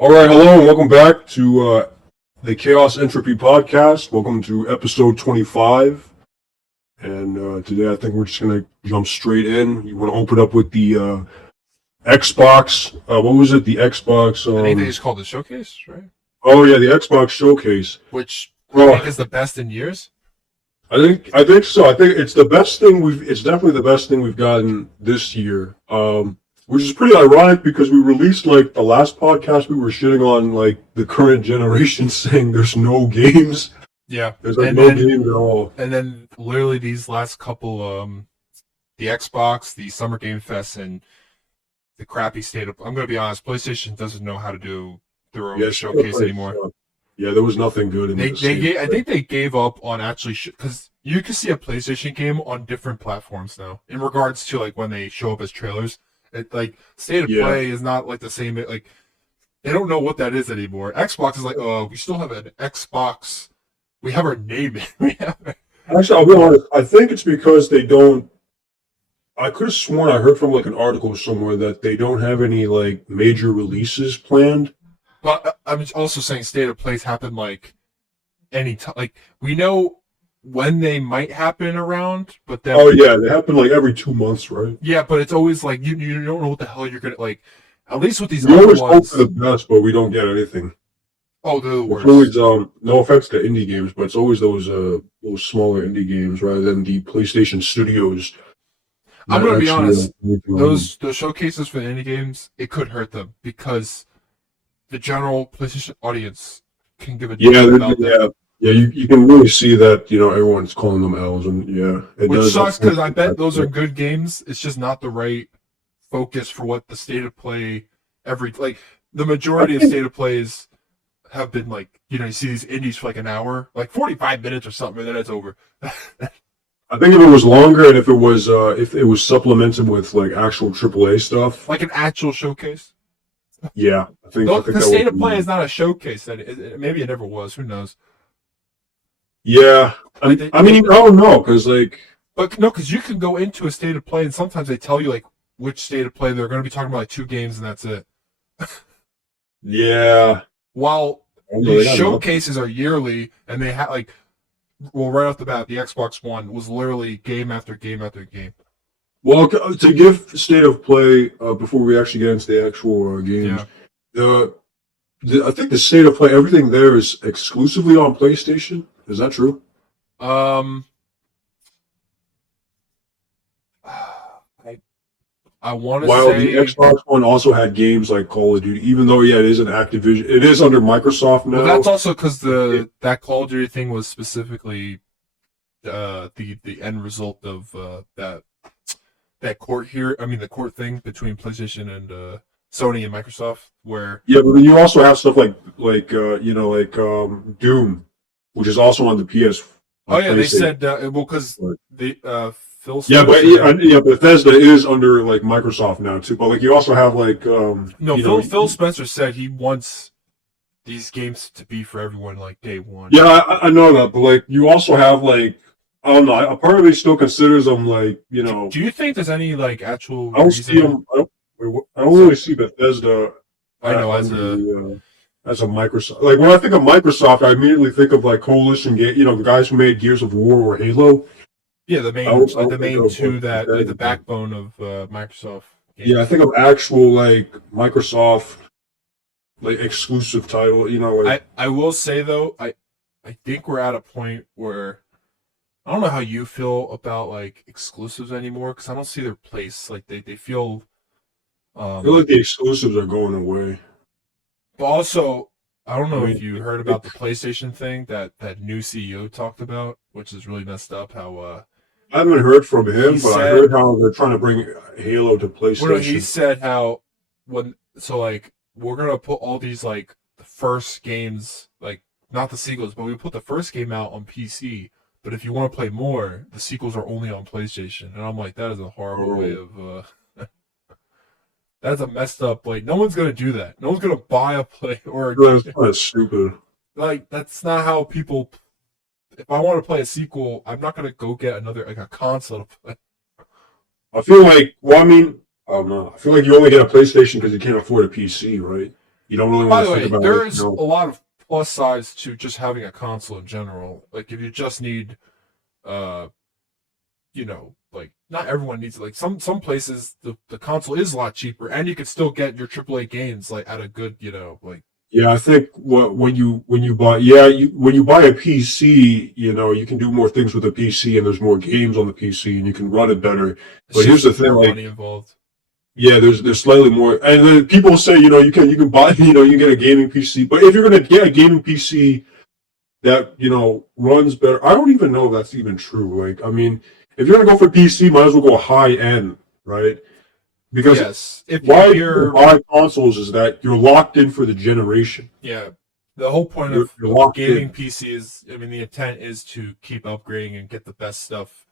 All right, hello and welcome back to the Chaos Entropy podcast. Welcome to episode 25. And today I think we're just going to jump straight in. You want to open up with the Xbox. What was it? The Xbox. I think they just called it Showcase, right? Oh, yeah, the Xbox Showcase. Which I think is the best in years. I think so. I think it's the best thing it's definitely the best thing we've gotten this year. Which is pretty ironic because we released like the last podcast we were shitting on like the current generation saying there's no games. Yeah. There's like no games at all. And then literally these last couple the Xbox, the Summer Game Fest, and the crappy state of I'm gonna be honest, PlayStation doesn't know how to do their own showcase anymore. Yeah, there was nothing good in I think they gave up on actually because you can see a PlayStation game on different platforms now in regards to like when they show up as trailers. It, like state of play is not like the same. Like they don't know what that is anymore. Xbox is like, oh, we still have an Xbox. We have our name. Actually, I'll be honest. I think it's because they don't. I could have sworn I heard from like an article somewhere that they don't have any like major releases planned. But I'm also saying state of plays happen like any time. Like we know when they might happen around, but then they happen like every 2 months, right? Yeah, but it's always like you don't know what the hell you're gonna like. At least with these we other always ones, hope for the best, but we don't get anything. Oh, they're the worst. It's always no offense to indie games, but it's always those smaller indie games rather than the PlayStation Studios. I'm gonna be honest. Those showcases for the indie games, it could hurt them because the general PlayStation audience can give a damn about them. Yeah, you can really see that, everyone's calling them L's, and Which sucks because I bet those are good games. It's just not the right focus for what the state of play the majority of state of plays have been like, you see these indies for like an hour, like 45 minutes or something, and then it's over. I think if it was longer and if it was supplemented with like actual AAA stuff. Like an actual showcase? Yeah. I think the state of play is not a showcase. Maybe it never was. Who knows? Yeah, I don't know, because because you can go into a state of play and sometimes they tell you like which state of play they're going to be talking about, like 2 games and that's it. Yeah. While these showcases are yearly and they have right off the bat, the Xbox One was literally game after game after game. Well, to give state of play before we actually get into the actual games, I think the state of play, everything there is exclusively on PlayStation. Is that true? I want to say... While the Xbox One also had games like Call of Duty, even though, it is an Activision... It is under Microsoft now. Well, that's also because that Call of Duty thing was specifically the end result of that court here... I mean, the court thing between PlayStation and Sony and Microsoft, where... Yeah, but then you also have stuff like Doom, which is also on the PS. Oh yeah, they said because the Phil. Spencer Bethesda is under like Microsoft now too. But like you also have like Phil Spencer said he wants these games to be for everyone like day one. Yeah, I know that, but like you also have like I don't know. A part of me still considers them like Do you think there's any like actual? I don't see them. I don't really see Bethesda. I know as a Microsoft. Like when I think of Microsoft, I immediately think of like Coalition, the guys who made Gears of War or Halo. Yeah, the main two that like the backbone of Microsoft games. Yeah, I think of actual like Microsoft like exclusive title. I will say though, I think we're at a point where I don't know how you feel about like exclusives anymore because I don't see their place. Like they feel. I feel like the exclusives are going away. But also, I don't know if you heard about the PlayStation thing that new CEO talked about, which is really messed up. How I haven't heard from him, but I heard how they're trying to bring Halo to PlayStation. Well, he said how we're gonna put all these like the first games, like not the sequels, but we put the first game out on PC. But if you want to play more, the sequels are only on PlayStation. And I'm like, that is a horrible way of. That's a messed up. Like, no one's gonna do that. No one's gonna buy a play or. That's stupid. Like, that's not how people. If I want to play a sequel, I'm not gonna go get another a console to play. I feel like, I don't know. I feel like you only get a PlayStation because you can't afford a PC, right? You don't really By want the to think way, about there it. is You a know? lot of plus sides to just having a console in general. Like if you just need, uh, like not everyone needs it. Like some places the console is a lot cheaper, and you can still get your AAA games like at a good, like Yeah, I think when you buy a PC, you can do more things with a PC, and there's more games on the PC, and you can run it better. it's But here's the just thing, more like money involved. yeah, there's slightly more, and then people say you can buy you get a gaming PC, but if you're gonna get a gaming PC that runs better, I don't even know if that's even true. Like, I mean, if you're gonna go for PC, might as well go high end, right? Because Yes, if why people you're buy consoles is that you're locked in for the generation. yeah, the whole point You're of a locked gaming in. PC is, I mean, the intent is to keep upgrading and get the best stuff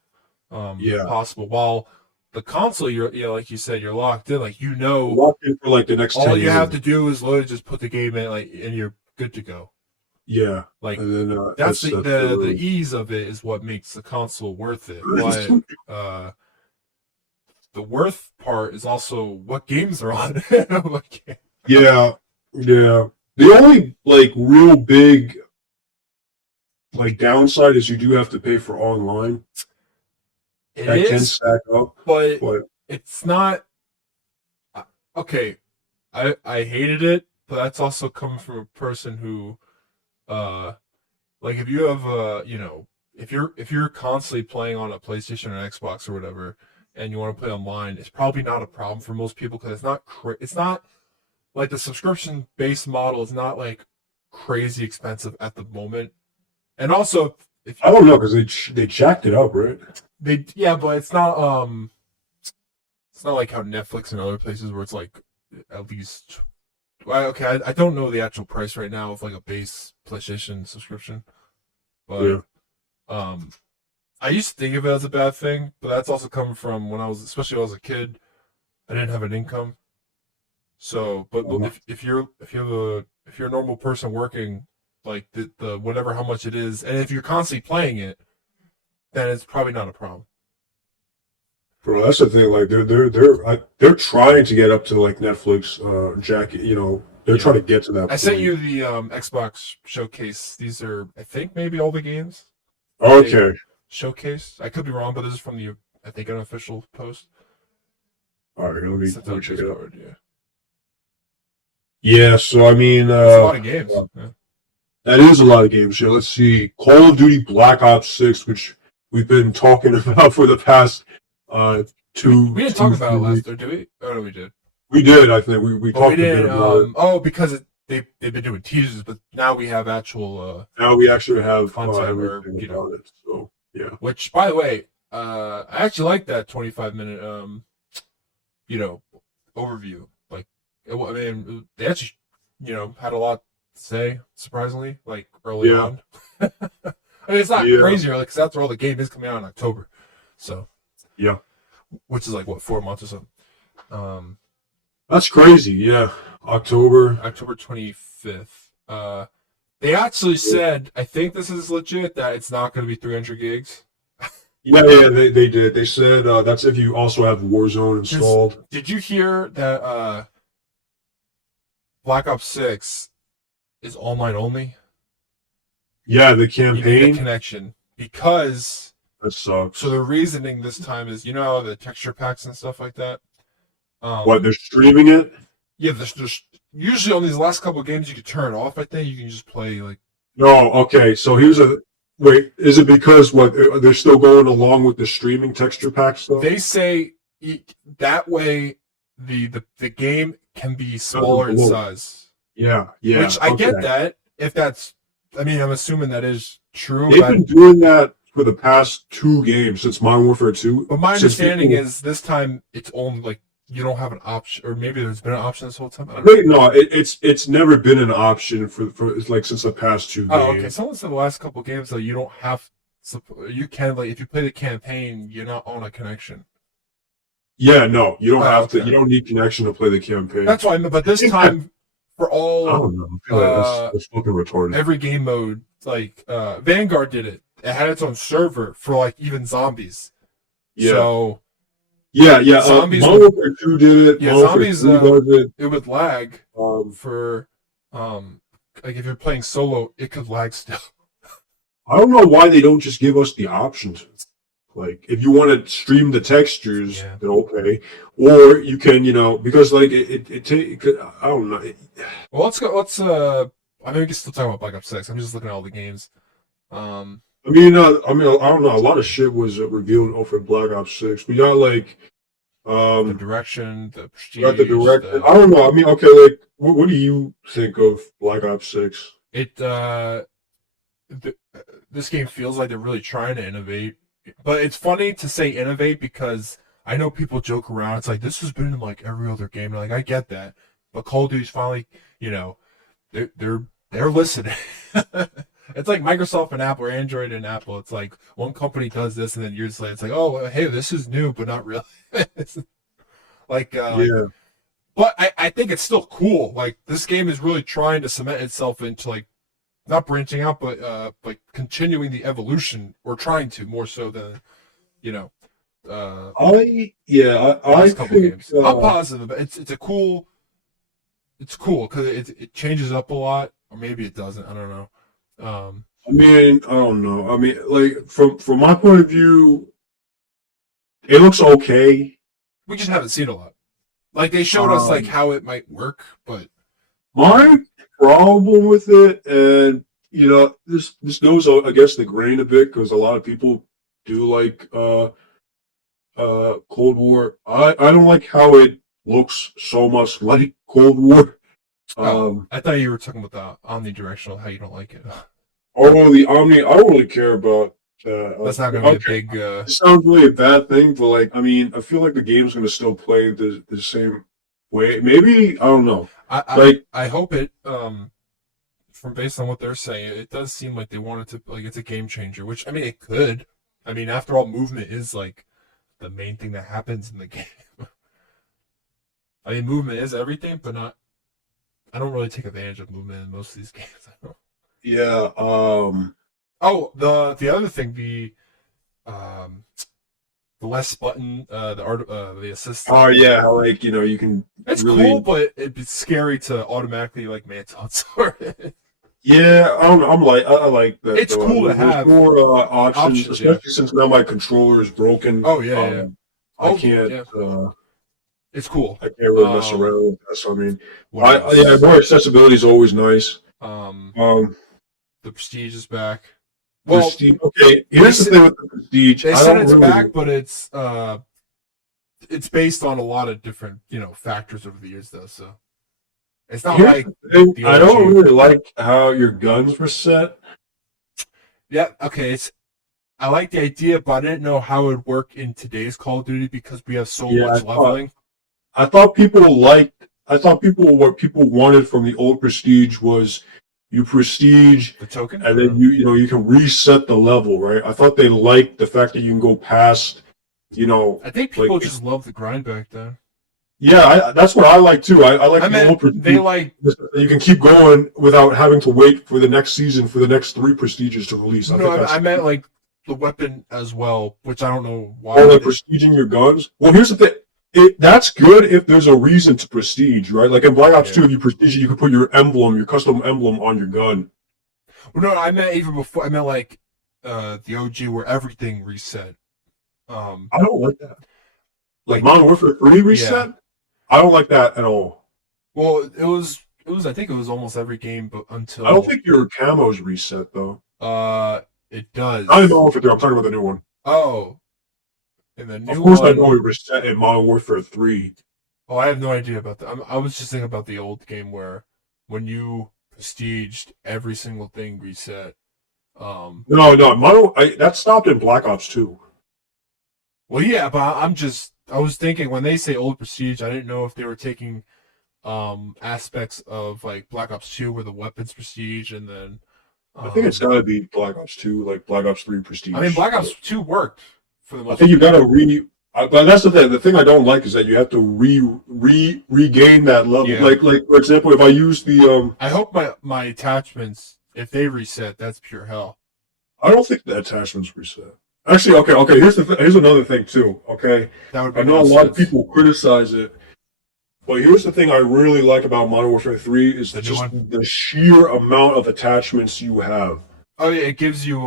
Yeah, possible. While the console, like you said, you're locked in. Like you're locked in for like the next all 10 you years. have to do is literally just put the game in, like, and you're good to go. Yeah, Like and then that's the that's the ease of it is what makes the console worth it. But uh, the worth part is also what games are on. Like, yeah, yeah. The only like real big like downside is you do have to pay for online. it That can is, stack up, but but it's not okay. I hated it, but that's also coming from a person who uh like if you have if you're constantly playing on a PlayStation or Xbox or whatever and you want to play online, it's probably not a problem for most people because it's not like the subscription based model is not like crazy expensive at the moment. And also if I don't know because they jacked it up, right? they yeah, but it's not like how Netflix and other places where it's like at least okay, I don't know the actual price right now of like a base PlayStation subscription, Yeah. but um, I used to think of it as a bad thing, but that's also coming from when especially when I was a kid, I didn't have an income. So, but Uh, if you're a normal person working, like the whatever how much it is, and if you're constantly playing it, then it's probably not a problem. Bro, that's the thing. Like they're trying to get up to like Netflix, jacket. They're trying Yeah, to get to that I sent point. you the Xbox showcase. These are, I think, maybe all the games that they Okay. showcased. I could be wrong, but this is from the, I think, an official post. All right. Sent Let me out check it out. Discord. Yeah, Yeah. So I mean, it's a lot of games. Yeah. that is a lot of games. Yeah. Let's see. Call of Duty Black Ops 6, which we've been talking about for the past uh We didn't talk two about it 3 weeks. last, or did we? Oh no, we did. We did. I think we But we talked a bit didn't. about it. Because they've been doing teasers, but now we have actual Now we actually have content, or everything about it. So yeah. which, by the way, I actually like that 25-minute you know, overview. Like, I mean, they actually, had a lot to say. Surprisingly, like early Yeah. on. I mean, it's not Yeah. crazy early because after all, the game is coming out in October, so Yeah. which is like what 4 months or something. Um, That's crazy. Yeah. October. October 25th. They actually said, I think this is legit, that it's not going to be 300 gigs. Yeah, they did. They said that's if you also have Warzone installed. Did you hear that Black Ops 6 is online only? Yeah, the You need a campaign. connection because. That sucks. So the reasoning this time is, how the texture packs and stuff like that. What, they're streaming it? Yeah, there's usually on these last couple of games you can turn it off. I think you can just play like. No, okay. So here's a wait. Is it because what they're still going along with the streaming texture pack stuff? They say that way the game can be smaller in Below. size. Yeah, yeah. Which I get that. If that's, I mean, I'm assuming that is true. They've been doing that for the past 2 games since Modern Warfare 2. But my Since understanding people- is this time it's only like you don't have an option, or maybe there's been an option this whole time. I don't Wait, no, it's never been an option for like since the past 2 games. Oh, okay. Someone said the last couple games though you don't have, you can, like, if you play the campaign, you're not on a connection. Yeah, no, you don't have to. Okay. You don't need connection to play the campaign. That's why. But this time, for I all don't know. I feel like that's fucking retarded. every game mode, like Vanguard did it. It had its own server for like even zombies. Yeah. So Yeah, yeah. Zombies Modern would, Warfare 2 did it. yeah, Modern Warfare zombies 3 does it. it would lag Um, for like if you're playing solo, it could lag still. I don't know why they don't just give us the option to. Like, if you want to stream the textures, Yeah. then okay. Or you can, because like I don't know. Well, let's go. I mean, we can still talk about Black Ops 6. I'm just looking at all the games. Um, I don't know. A lot of shit was revealed for Black Ops 6. We got like, the um, direction, the we got the prestige, director. I don't know. I mean, okay, like, what do you think of Black Ops 6? it. This game feels like they're really trying to innovate, but it's funny to say innovate because I know people joke around. It's like this has been in like every other game. Like I get that, but Call of Duty's finally, you know, they're listening. It's like Microsoft and Apple, or Android and Apple. It's like one company does this, and then years later, it's like, oh, hey, this is new, but not really. Like, Yeah. but I think it's still cool. Like this game is really trying to cement itself into like not branching out, but like continuing the evolution, or trying to more so than you know I last couple think games. I'm positive. It's a cool. It's cool because it changes up a lot, or maybe it doesn't. I don't know. I mean, I don't know. I mean, like from my point of view, it looks okay. We just haven't seen a lot. Like they showed us like Um, how it might work, but my problem with it, and this goes against the grain a bit because a lot of people do like Cold War. I don't like how it looks so much like Cold War. oh, Um, I thought you were talking about the omnidirectional. How you don't like it? Although the Omni, I don't really care about that. That's not going to be a Okay, big. it sounds really a bad thing, but like, I mean, I feel like the game's gonna still play the same way. Maybe I don't know. Like, I hope it. From based on what they're saying, it does seem like they wanted to like it's a game changer. Which I mean, it could. I mean, after all, movement is like the main thing that happens in the game. I mean, movement is everything, but not. I don't really take advantage of movement in most of these games. yeah, Oh, the other thing, um the less button, the assist. oh yeah, like you can It's really, cool, but it'd be scary to automatically like mantle sword. yeah. I don't know. I like that. It's Though. cool to There's have more options, options, yeah. especially since now my controller is broken. Oh yeah, yeah. I Oh can't. yeah, it's cool. I can't really mess around with that. So I mean, What yeah, else? more accessibility is always nice. Um, Um, the Prestige is back. Well, Prestige. Okay, they here's the said thing with the Prestige. they I said don't it's really. back, but it's based on a lot of different factors over the years though. So it's not Here's like the thing. the I don't OG. really like how your guns were set. Yeah, okay. I like the idea, but I didn't know how it would work in today's Call of Duty because we have so Yeah, much leveling. I thought people liked. I thought what people wanted from the old Prestige was you prestige, The token? and then you can reset the level, right? I thought they liked the fact that you can go past, I think like, people just love the grind back then. yeah, that's what I like too. I like I the old meant Prestige. they like You can keep going without having to wait for the next season for the next 3 prestiges to release. I no, think that's I meant like the weapon as well, which I don't know why. all like prestiging your guns. Well, here's the thing. That's good if there's a reason to prestige, right? Like in Black Ops 2, if you prestige, you can put your emblem, your custom emblem on your gun. Well, no, I meant even before. I meant like the OG where everything reset. I don't like that. Like Like Modern Warfare 3 yeah. reset? I don't like that at all. Well, it was. I think it was almost every game, but until I don't think your camos reset, though. it does. I don't know if I'm talking about the new one. Oh, and the Of new course, I one. know it reset in Modern Warfare 3. Oh, I have no idea about that. I was just thinking about the old game where when you prestiged, every single thing reset. No, that stopped in Black Ops 2. Well, yeah, but I was thinking when they say old prestige, I didn't know if they were taking aspects of like Black Ops 2 where the weapons prestige and then I think it's gotta be Black Ops 2, like Black Ops 3 prestige. I mean Black Ops 2 worked for the most I think you part. gotta but that's the thing. The thing I don't like is that you have to regain that level. Yeah. Like for example, if I use the I hope my attachments, if they reset, that's pure hell. I don't think the attachments reset. Actually, okay. Here's another thing too. Okay, That would I make know more a lot of sense. people criticize it, but here's the thing I really like about Modern Warfare 3 is The new just one. the sheer amount of attachments you have. Oh yeah, it gives you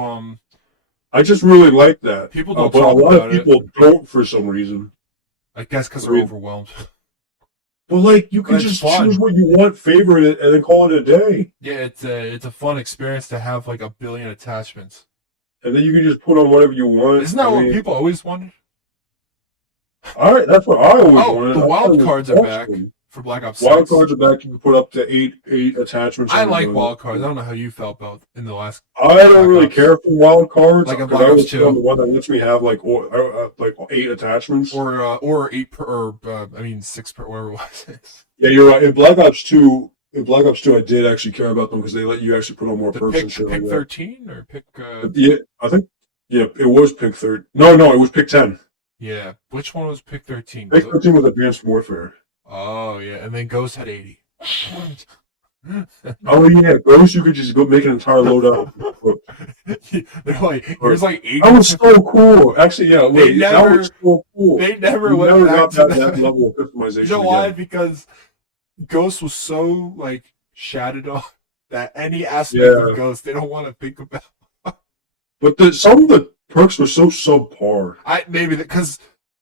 I just really like that, people don't but a talk lot of about it. people don't for some reason. I guess because they're Right? overwhelmed. But like, you can But it's just choose fun. what you want, favorite it, and then call it a day. Yeah, it's a fun experience to have like a billion attachments. And then you can just put on whatever you want. Isn't I that what mean, people always wanted? all right, that's what I always Oh, wanted. the I thought wild it was cards are back awesome. for Black Ops Wild 6. cards are back. You can put up to eight attachments I on like the. wild cards. I don't know how you felt about in the last I don't Black really Ops. care for wild cards Like in because Black I Ops always put on 2. the one that lets me have like 8 attachments. Or eight per, or I mean 6 per, whatever it was. Yeah, you're right. In Black Ops 2, I did actually care about them because they let you actually put on more The perks and shit pick like that. 13 or pick But yeah, I think yeah, it was pick third. No, it was pick 10. yeah. Which one was pick 13? Pick 13 was Advanced Warfare. Oh yeah, and then Ghost had 80. Oh yeah, Ghost, you could just go make an entire loadout. They're like, here's like 80. That was so cool. Actually, yeah, wait, that was so cool. They never You went never back got to that level of customization You know why? again. Because Ghost was so like shattered off that any aspect Yeah, of Ghost they don't want to think about. but some of the perks were so subpar. I maybe because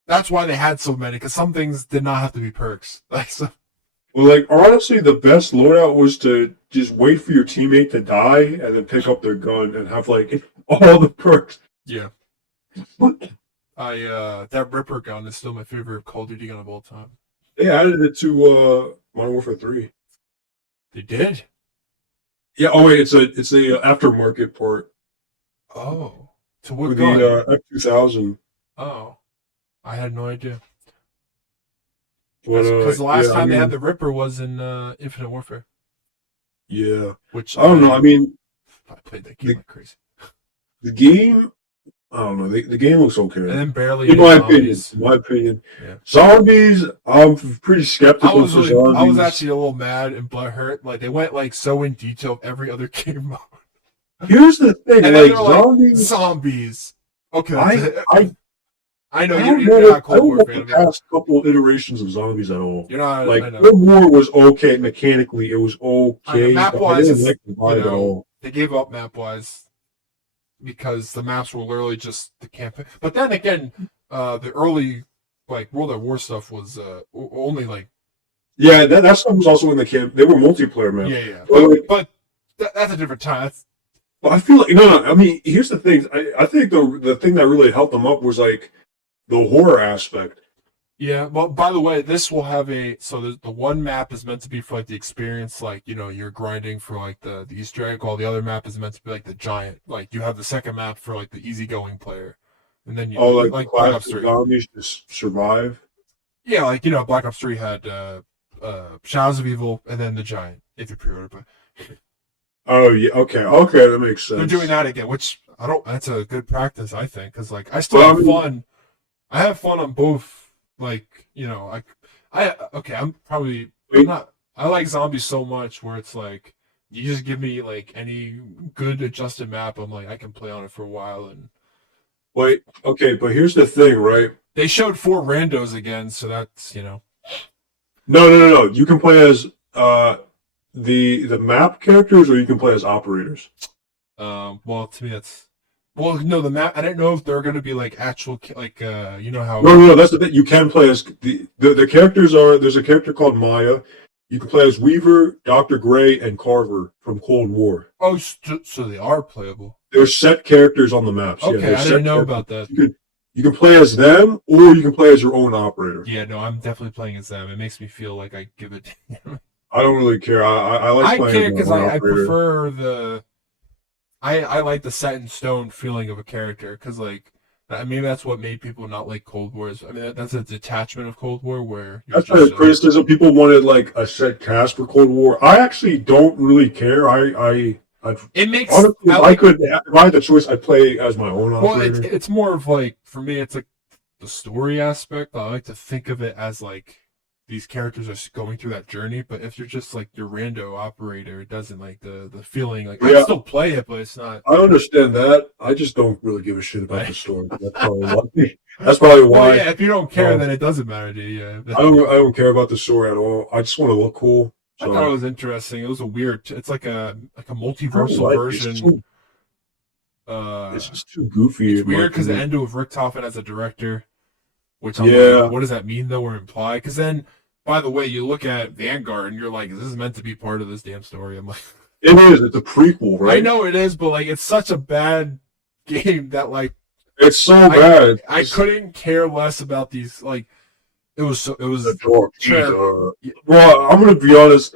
that's why they had so many. Because some things did not have to be perks. Like so, Well, like honestly, the best loadout was to just wait for your teammate to die and then pick up their gun and have like all the perks. yeah. I that Ripper gun is still my favorite Call of Duty gun of all time. They added it to Modern Warfare 3. They did. Yeah. Oh wait, it's a aftermarket port Oh, to for what gun? the F2000. Oh, I had no idea. But Because the last yeah, time they had the Ripper was in Infinite Warfare, yeah, which I don't know. I mean, I played that game like crazy. the game. I don't know. The game looks okay. And then barely In any my opinion, zombies. Yeah. Zombies, I'm pretty skeptical for zombies. I was actually a little mad and butthurt. Like they went like so in detail of every other game mode. Here's the thing, And then like they're like zombies. zombies. Okay, I I know don't you're know. not a I Cold don't War like fan the of it. past couple iterations of zombies at all. You're not. Like I know. Cold War was okay mechanically, it was okay, Map but I wise, didn't like the vibe at all. they gave up map wise because the maps were literally just the campaign. But then again, the early like World at War stuff was only like Yeah, that stuff was also in the camp. They were multiplayer maps. yeah. But That's a different time. But I feel like no. I mean, here's the thing. I think the thing that really helped them up was like the horror aspect. Yeah, well, by the way, this will have the one map is meant to be for like the experience, like you're grinding for like the Easter egg, while the other map is meant to be like the giant. Like you have the second map for like the easygoing player, and then you Like like Black Ops classic 3. zombies just survive. Yeah, like Black Ops 3 had Shadows of Evil and then the giant if you pre-order, but Oh yeah, okay, that makes sense. they're doing that again, which I don't. That's a good practice, I think, because like I still Well, have fun. I have fun on both. Like I'm probably I'm not. I like zombies so much where it's like you just give me like any good adjusted map. I'm like I can play on it for a while. And Wait, okay, but here's the thing, right? they showed 4 randos again, so that's No. You can play as the map characters, or you can play as operators. Well, to me that's. Well, no, the map. I don't know if they're going to be like actual, like how. No. That's the thing. You can play as the characters are. There's a character called Maya. You can play as Weaver, Dr. Gray, and Carver from Cold War. Oh, so they are playable. There's set characters on the maps. Okay, yeah, I didn't know about that. You can play as them, or you can play as your own operator. Yeah, no, I'm definitely playing as them. It makes me feel like I give it. I don't really care. I like playing care as because my own I operator. prefer the. I like the set in stone feeling of a character because like maybe that's what made people not like Cold Wars. I mean that's a detachment of Cold War where That's the criticism. People wanted like a set cast for Cold War. I actually don't really care. it makes honestly, if I had the choice, I'd play as my own operator. Well, it's more of like for me, it's like the story aspect. I like to think of it as like these characters are going through that journey. But if you're just like your rando operator, it doesn't like the feeling. Like I Yeah, can still play it, but it's not. I understand that. I just don't really give a shit about the story. That's probably Well, why. yeah, if you don't care, Um, then it doesn't matter to you. Yeah. I don't care about the story at all. I just want to look cool. I thought it So was interesting. It was a weird. It's like a I don't multiversal like it. It's version. too, it's just too goofy It's in my weird because it opinion. ended with Richtofen as a director, which I'm like, Yeah, what does that mean though, or imply? Because then, by the way, you look at Vanguard and you're like, is this meant to be part of this damn story? I'm like, it is. It's a prequel, I right? know it is, but like, it's such a bad game that like, It's so bad. I couldn't care less about these. Like, it The was dark. fair. Well, I'm gonna be honest.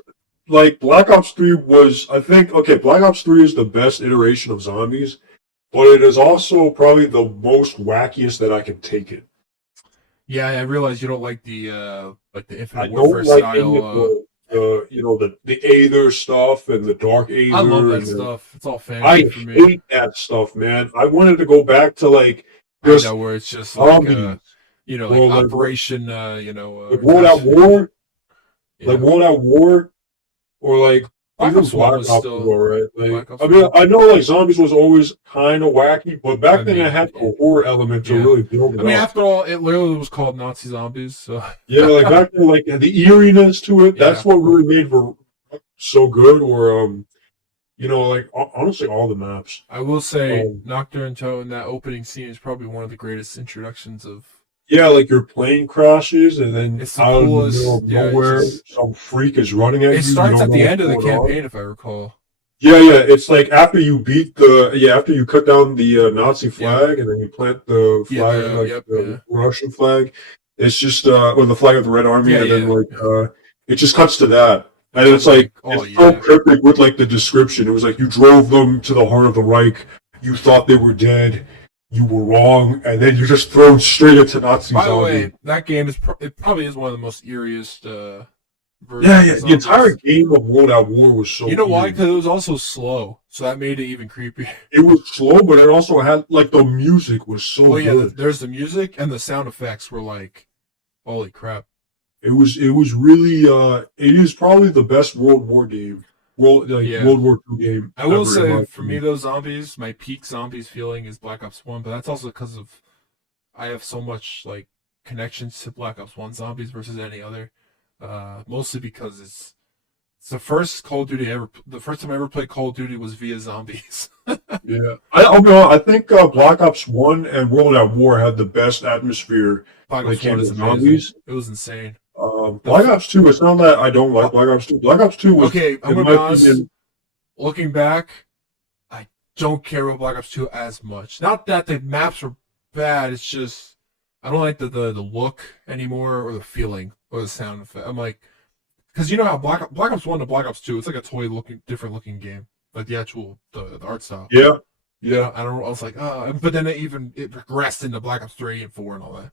Like Black Ops 3 was, I think, okay. Black Ops 3 is the best iteration of zombies, but it is also probably the most wackiest that I can take it. Yeah, I realize you don't like the I Infinite Warfare don't like any style. of the you know, the Aether stuff and the Dark I love Aether that and stuff. It's all I fantasy for me. hate that stuff, man. I wanted to go back to like I just know where it's just like zombies, like bro. Operation Like World at War, like yeah. World at War, or like Black even Ops One Black was Ops was still alright. Like Black Ops I mean, One. I know like zombies was always kind of wacky, but I back then it mean, had the horror element to yeah. really build I it mean, up. after all, it literally was called Nazi Zombies. So Yeah, like back then, like the eeriness to it. yeah, That's what really made for so good. Or you know, like honestly, all the maps. I will say Um, Nocturne Toe in that opening scene is probably one of the greatest introductions of. yeah, like your plane crashes, and then It's the out of the middle coolest. of Yeah, it's nowhere, just. some freak is running at It you. You starts don't at know the what's end of the going on. campaign, if I recall. Yeah, yeah. It's like after you beat the after you cut down the Nazi Yep. flag, and then you plant the Yeah. flag, The like yep. the Yeah. Russian flag. It's just or the flag of the Red Army, Yeah. and then Yeah. like Yeah. it just cuts to that, and I'm it's like like, oh it's so yeah. cryptic with like the description. It was like you drove them to the heart of the Reich. You thought they were dead. You were wrong, and then you're just thrown straight into Nazi By the zombies. way, that game is it probably is one of the most eeriest Yeah, versions yeah. of The entire zombies. game of World at War was so You know why? eerie. Because it was also slow, so that made it even creepier. It was slow, but it also had like the music was so Oh yeah, good. there's the music and the sound effects were like, holy crap. It was really it is probably the best World War game. Yeah. World War II game I will ever in my say, for me, opinion. those zombies, my peak zombies feeling is Black Ops 1, but that's also because of I have so much like connections to Black Ops 1 zombies versus any other. Mostly because it's the first Call of Duty ever. The first time I ever played Call of Duty was via zombies. Yeah. I think Black Ops 1 and World at War had the best atmosphere Black when it Ops 1 came is to amazing. zombies. It was insane. Black Ops 2, it's not that I don't like Oh, Black Ops 2. Black Ops 2 was, okay, I'm in gonna my be honest. opinion, Looking back, I don't care about Black Ops 2 as much. Not that the maps were bad. It's just I don't like the look anymore or the feeling or the sound effect. I'm like, because you know how Black Ops 1 to Black Ops 2, it's like a toy looking different looking game, like the actual the art style. yeah. You Yeah. know, I don't. I was like, but then it progressed into Black Ops 3 and 4 and all that.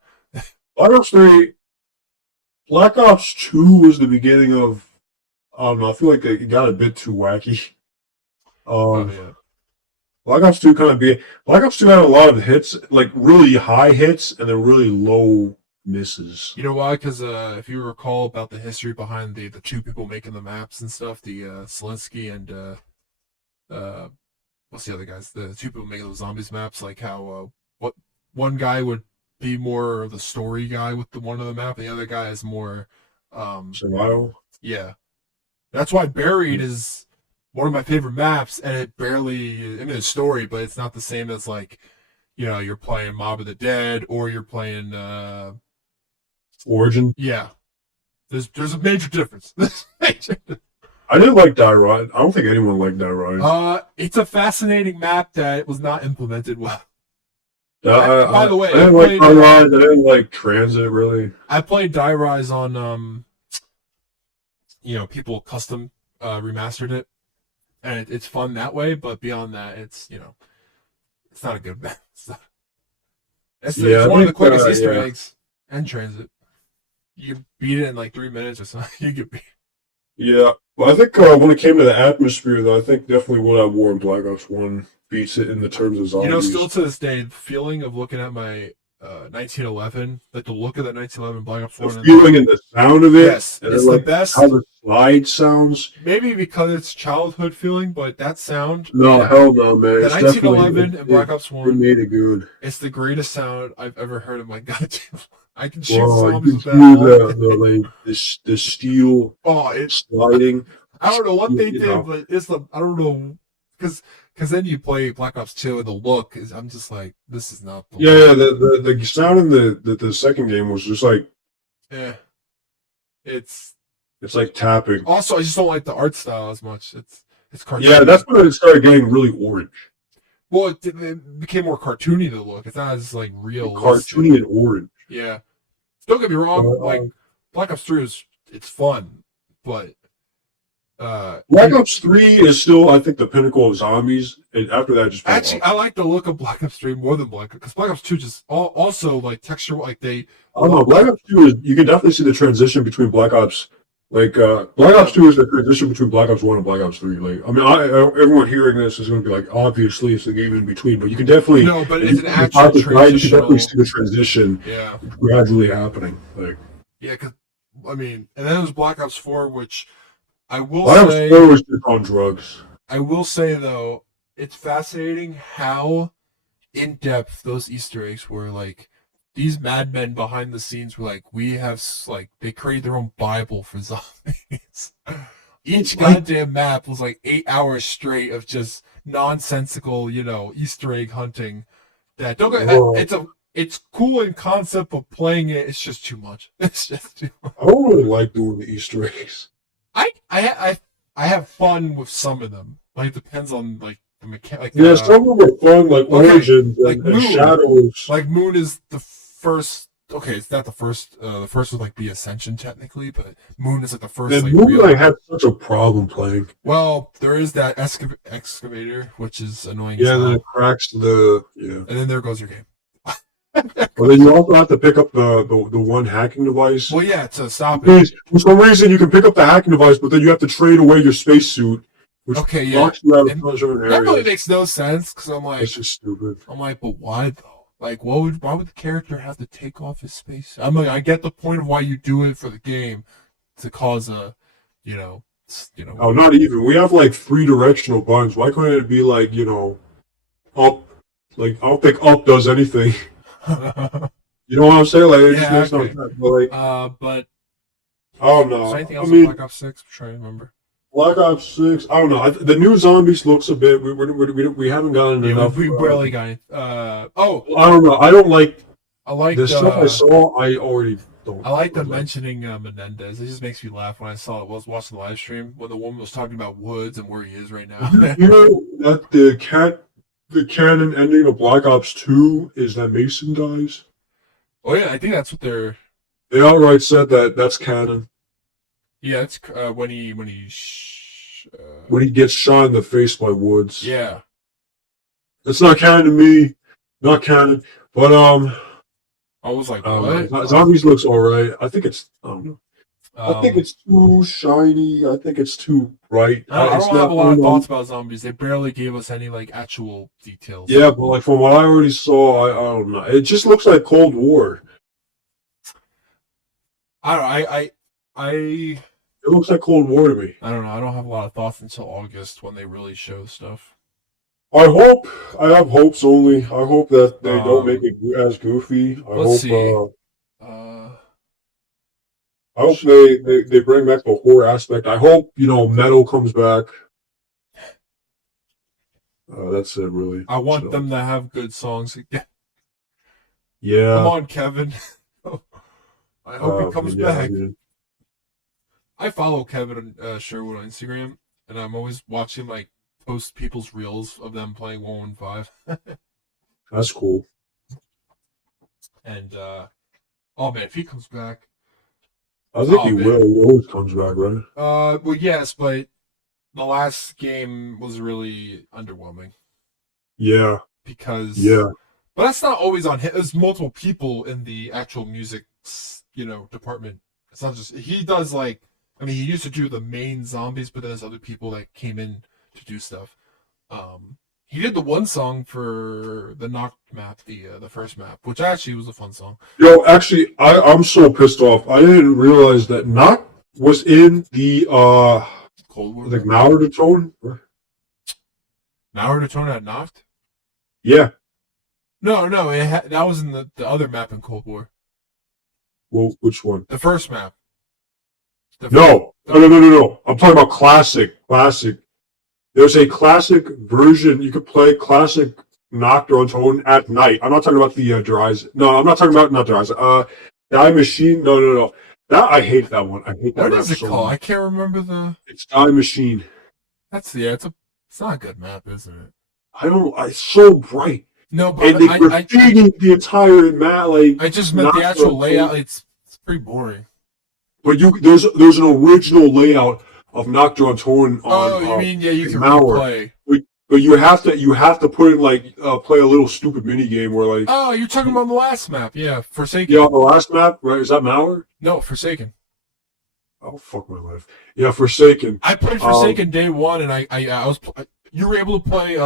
Black Ops 3, Black Ops 2 was the beginning of, I don't know, I feel like it got a bit too wacky. Oh Um, yeah. Black Ops 2 kind of be Black Ops 2 had a lot of hits, like really high hits and then really low misses. You know why? Because if you recall about the history behind the two people making the maps and stuff, the Zelensky and uh, what's the other guys? The two people making those zombies maps, like how what one guy would be more of the story guy with the one of the map, and the other guy is more Survival. yeah. That's why Buried is one of my favorite maps, and it barely I mean it's story, but it's not the same as like you're playing Mob of the Dead or you're playing Origin. yeah. There's a major difference. I didn't like Die Rise. I don't think anyone liked Die Rise. It's a fascinating map that was not implemented well. I By the way, I didn't like Die Rise. I didn't like Transit really. I played Die Rise on people custom remastered it, and it's fun that way. But beyond that, it's not a good map. It's Yeah, I one of the think, quickest Easter yeah. eggs and transit. You beat it in like 3 minutes or something. You could beat. Yeah. Well, I think when it came to the atmosphere, though, I think definitely World at War and Black Ops 1 beats it in the terms of zombies. Still to this day, the feeling of looking at my 1911, like the look of the 1911 Black Ops The 1. feeling and the sound of it, Yes, and it's then, the like best. how the slide sounds. Maybe because it's childhood feeling, but that sound, No, yeah. hell no, man. The It's definitely 1911 and Black Ops it 1, made it good. it's the greatest sound I've ever heard in my goddamn. I can shoot Well, you zombies can with that hear all the day. like the steel Oh, it. sliding. I don't know what they You did, know. but it's the I don't know because then you play Black Ops 2 and the look is I'm just like this is not the Yeah, look. yeah. The sound in the second game was just like Yeah, it's it's like tapping. also I just don't like the art style as much. It's Yeah, cartoony. that's when it started getting really orange. Well, it became more cartoony to look. It's not as like realistic. Cartoony and orange. Yeah, don't get me wrong. Like Uh, Black Ops 3 it's fun, but Black Ops 3 is still, I think, the pinnacle of zombies. And after that, it just fell actually, off. I like the look of Black Ops 3 more than because Black Ops 2 just also like texture like they I don't know. Black Ops 2 is, you can definitely see the transition between Black Ops. Like, Black Ops 2 is the transition between Black Ops 1 and Black Ops 3. Like, I mean, everyone hearing this is going to be like, obviously, it's the game in between. But you can definitely, no, but if it's you an if you actual pop it right, you can transitional. definitely see the transition Yeah, gradually happening. Like, yeah. Cause I mean, and then there's Black Ops 4, which I will Black Ops say, 4 was just on drugs. I will say though, it's fascinating how in depth those Easter eggs were. Like these madmen behind the scenes were like, we have like they created their own Bible for zombies. Each goddamn map was like 8 hours straight of just nonsensical, Easter egg hunting. That don't get it's cool in concept, but playing it's just too much. It's just too much. I don't really like doing the Easter eggs. I have fun with some of them. Like it depends on like the mechanic. Yeah, some of them are fun, like Origins like and Moon. Shadows. Like Moon is the first. Okay, it's not the first. The first would like be Ascension technically, but Moon is like the first. And like Moon, real. I had such a problem playing. Well, there is that excavator, which is annoying. Yeah, then it cracks yeah. And then there goes your game. Well, then you also have to pick up the one hacking device. Well, yeah, to stop it. For some reason, you can pick up the hacking device, but then you have to trade away your spacesuit, which Okay, yeah. knocks you out of And certain that really areas. makes no sense because I'm like, It's just stupid. I'm like, but why though? Like, why would the character have to take off his space? I'm like, I get the point of why you do it for the game, to cause a, Oh, not even. We have like 3-directional buttons. Why couldn't it be like, up? Like, I don't think up does anything. You know what I'm saying? Like, it just makes no sense. But like, but I don't know. is there anything I else mean, in Black Ops 6? I'm trying to remember. Black Ops 6. I don't know. The new zombies looks a bit. We haven't gotten enough. We barely got it. I don't know. I don't like. I like the stuff I saw. I already don't. I like them mentioning Menendez. It just makes me laugh when I was watching the live stream when the woman was talking about Woods and where he is right now. You know that the canon ending of Black Ops 2 is that Mason dies. Oh yeah, I think that's what they're. They outright said that that's canon. Yeah, it's when he When he gets shot in the face by Woods. Yeah. That's not canon to me. Not canon. But I was like, what? Zombies looks alright. I think it's. I don't know. I think Um, it's too shiny. I think it's too bright. I It's don't have not- a lot of thoughts about zombies. They barely gave us any like actual details. Yeah, but like from what I already saw, I don't know. It just looks like Cold War. I don't. I It looks like Cold War to me. I don't know. I don't have a lot of thoughts until August when they really show stuff. I have hopes only. I hope that they don't make it as goofy. Let's see. I hope they bring back the horror aspect. I hope, metal comes back. That's it, really. I want them to have good songs again. Yeah. Come on, Kevin. I hope he comes back. Yeah. I follow Kevin Sherwood on Instagram, and I'm always watching like post people's reels of them playing 115. That's cool. And oh man, if he comes back, I think he will. He always comes back, right? well, yes, but the last game was really underwhelming. Yeah. Because yeah, but that's not always on him. There's multiple people in the actual music, department. It's not just he does like. I mean, he used to do the main zombies, but then there's other people that came in to do stuff. He did the one song for the Noct map, the first map, which actually was a fun song. Yo, actually, I'm so pissed off. I didn't realize that Noct was in the Cold War. like Mauer tone. Mauer Tone had Noct? Yeah. No, that was in the other map in Cold War. Well, which one? The first map. No. I'm talking about classic. There's a classic version. You could play classic Nocturne Tone at night. I'm not talking about the Dries. No, I'm not talking about not Dries. Die Machine. No. That I hate that one. I hate that. What map is it so called? much. I can't remember the. It's Die Machine. It's not a good map, isn't it? It's so bright. No, but And they graffitied the entire map. Like I just meant the actual layout. It's pretty boring. But there's an original layout of Nocturne Tone on. You mean you can Mauer. replay? But you have to put in like play a little stupid mini game where like. Oh, you're talking about the last map, yeah, Forsaken. Yeah, on the last map, right? Is that Mauer? No, Forsaken. Oh fuck my life. Yeah, Forsaken. I played Forsaken day one, and you were able to play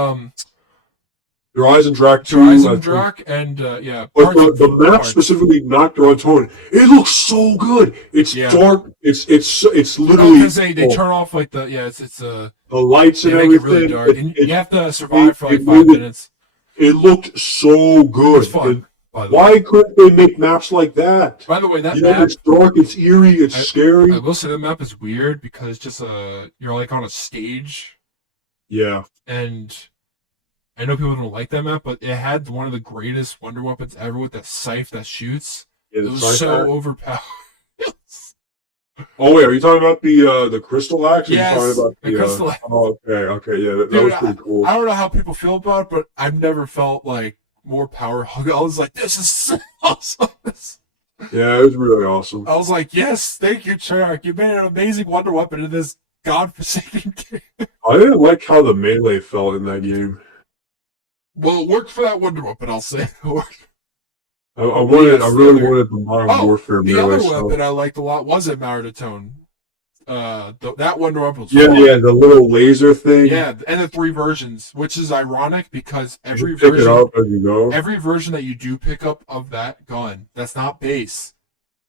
Rise and Drac 2. Rise and Drac, and yeah. But the map specifically Nocturne Tone, it looks so good. It's dark. It's literally because they turn off like the lights and make everything. It really dark. And you have to survive for like 5 minutes. It looked so good. It's fun. Why couldn't they make maps like that? By the way, that map, it's dark, it's eerie, it's scary. I will say the map is weird because just you're like on a stage. Yeah. And I know people don't like that map, but it had one of the greatest wonder weapons ever with that scythe that shoots. Yeah, it was so overpowered. Oh wait, are you talking about the crystal axe? Yes, are you talking about the crystal axe. Oh, okay, yeah, that was pretty cool. I don't know how people feel about it, but I've never felt like more power hug. I was like, this is so awesome. Yeah, it was really awesome. I was like, yes, thank you, Treyarch. You made an amazing wonder weapon in this godforsaken game. I didn't like how the melee felt in that game. Well, it worked for that wonder weapon, I'll say. I really wanted the Modern Warfare melee. The other weapon I liked a lot was a Maritone. That wonder weapon was fun. Yeah, the little laser thing. Yeah, and the 3 versions, which is ironic because every version, pick it up as you go. Every version that you do pick up of that gun that's not base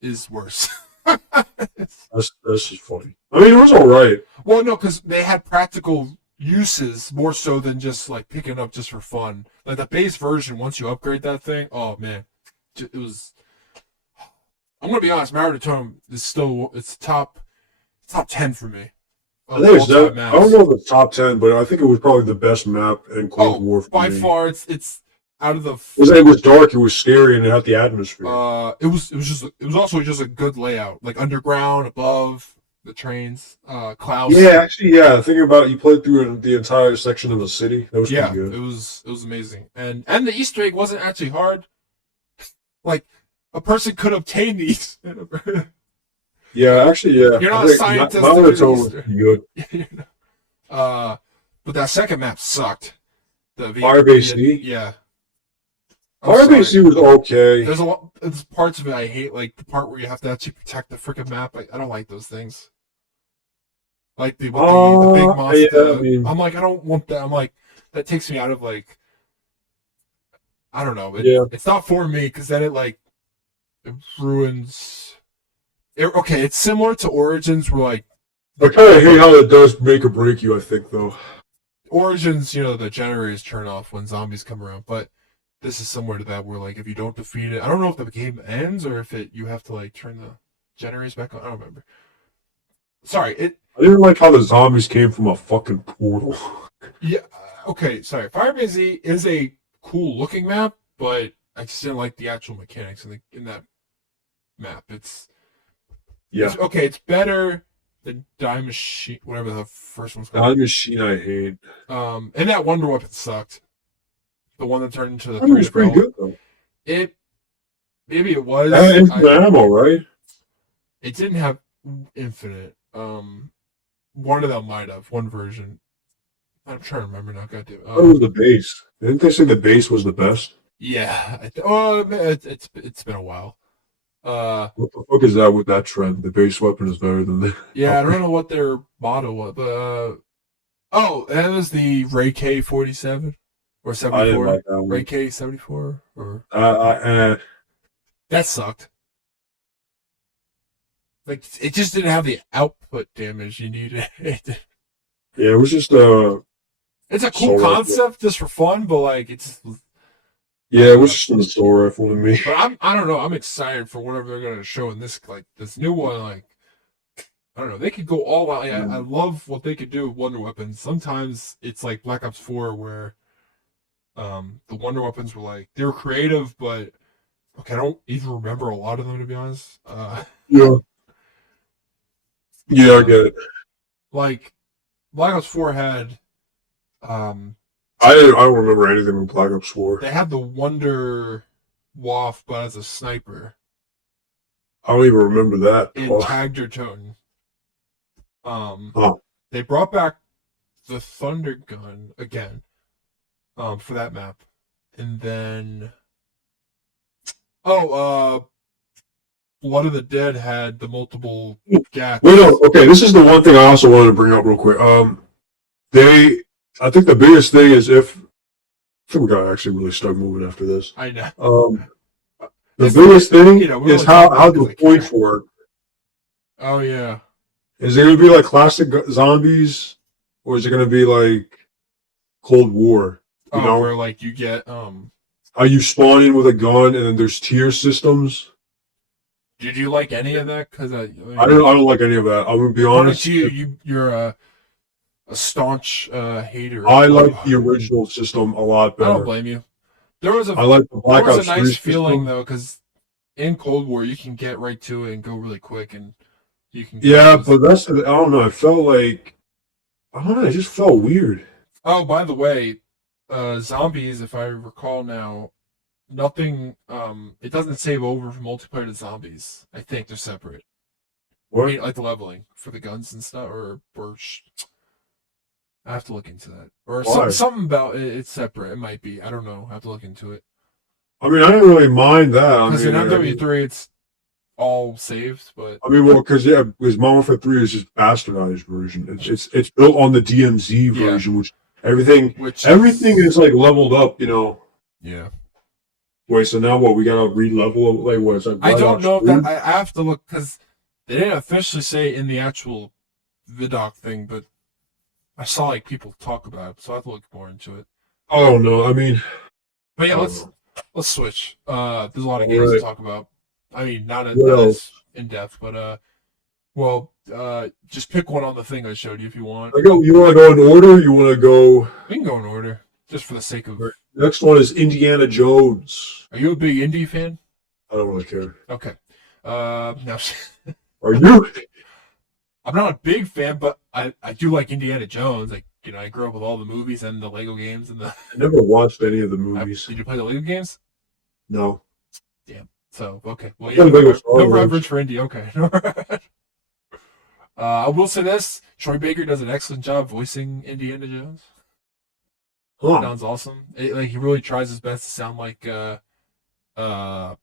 is worse. That's just funny. I mean, it was all right. Well, no, because they had practical uses more so than just like picking it up just for fun. Like the base version, once you upgrade that thing, oh man, it was. I'm gonna be honest, Maritone is still top 10 for me. I don't know if it's top 10, but I think it was probably the best map in Cold War for by me. far. It's out of the. It was dark, it was scary, and it had the atmosphere. It was also just a good layout, like underground, above the trains, clouds. Yeah, actually, yeah. Thinking about it, you played through the entire section of the city. That was pretty good. It was amazing, and the Easter egg wasn't actually hard. Like a person could obtain these. Yeah, actually, yeah. You're not a scientist. Was good. But that second map sucked. The Firebase C? Yeah. Firebase C was okay. There's parts of it I hate, like the part where you have to actually protect the freaking map. I don't like those things. Like the big monster. Yeah, I mean, I'm like, I don't want that. I'm like, that takes me out of like, I don't know. It's not for me because then it ruins. Okay, it's similar to Origins, where like. I kind of hate how it does make or break you. I think though. Origins, the generators turn off when zombies come around, but this is similar to that, where like if you don't defeat it, I don't know if the game ends or if you have to like turn the generators back on. I don't remember. Sorry, I didn't like how the zombies came from a fucking portal. Yeah. Okay. Sorry. Firebase Z is a cool looking map, but I just didn't like the actual mechanics in that map. It's okay. It's better than Die Machine, whatever the first one's called. Die Machine, I hate. And that Wonder Weapon sucked. The one that turned into the. It was pretty good though. Maybe it was. Infinite ammo, right? It didn't have infinite. One of them might have one version. I'm trying to remember now. Goddamn. What was the base? Didn't they say the base was the best? Yeah. It's been a while. What the fuck is that with that trend? The base weapon is better than the. Yeah, I don't know what their motto was, but that was the Ray K-47. Or I didn't 74? like that one. Right, K 74? Or I that sucked. Like it just didn't have the output damage you needed. yeah, it was just It's a cool assault rifle. concept just for fun, but like it's Yeah, it was just an assault rifle to me. but I don't know, I'm excited for whatever they're gonna show in this like this new one, like I don't know, they could go all out. I love what they could do with Wonder Weapons. Sometimes it's like Black Ops 4 where the Wonder Weapons were like they were creative, but okay, I don't even remember a lot of them to be honest. Yeah, yeah, I get it. Like Black Ops 4 had um I don't remember anything from Black Ops 4. they had the Wonder Waff, but as a sniper I don't even remember that. in Oh, Tagderton. oh. They brought back the Thunder Gun again, for that map, and then Blood of the Dead had the multiple gats. Wait, no, okay, this is the one thing I also wanted to bring up real quick. I think the biggest thing is if, I think we got actually really start moving after this. I know. The biggest thing we is only how talk the about it 'cause I points care. work. Oh yeah. Is it going to be like classic zombies, or is it going to be like Cold War? You know, Where like you get how you spawn in with a gun and then there's tier systems. Did you like any of that? Because I don't like any of that. I'm gonna be honest. You're a staunch hater. I like the original system a lot I don't better. blame you. I like the Black There was Ops a 3 nice feeling system. though, because in Cold War you can get right to it and go really quick, and you can. Yeah, but I don't know. It felt like I don't know. It just felt weird. Oh, by the way, zombies. If I recall now, nothing. It doesn't save over from multiplayer to zombies. I think they're separate. I What? mean, like the leveling for the guns and stuff, I have to look into that. Or Why? something about it, it's separate. It might be. I don't know. I have to look into it. I mean, I didn't really mind that. I Because mean, in MW3, it's all saved, but well, because Modern Warfare 3 is just bastardized version. It's built on the DMZ Yeah. version, which everything which is like leveled up. You know. yeah. Wait, so now what? We gotta re-level it? Like what? It's like I Black don't Ops know if 3? that. I have to look because they didn't officially say in the actual Vidoc thing, but I saw like people talk about it, so I have to look more into it. I don't know. I mean, But yeah, I don't let's switch. There's a lot of All games to right. talk about. I mean, not What as in depth, but just pick one on the thing I showed you if you want. You want to go in order? You want to go? We can go in order, just for the sake of. Next one is Indiana Jones. Are you a big indie fan? I don't really care. Okay. No, Are you? I'm not a big fan, but I do like Indiana Jones. Like I grew up with all the movies and the Lego games and the. I never watched any of the movies. Did you play the Lego games? No. Damn. So okay. Well, Yeah, yeah. Lego Star No Wars. reverence for indie. Okay. I will say this: Troy Baker does an excellent job voicing Indiana Jones. Huh. Sounds awesome. He really tries his best to sound like Harrison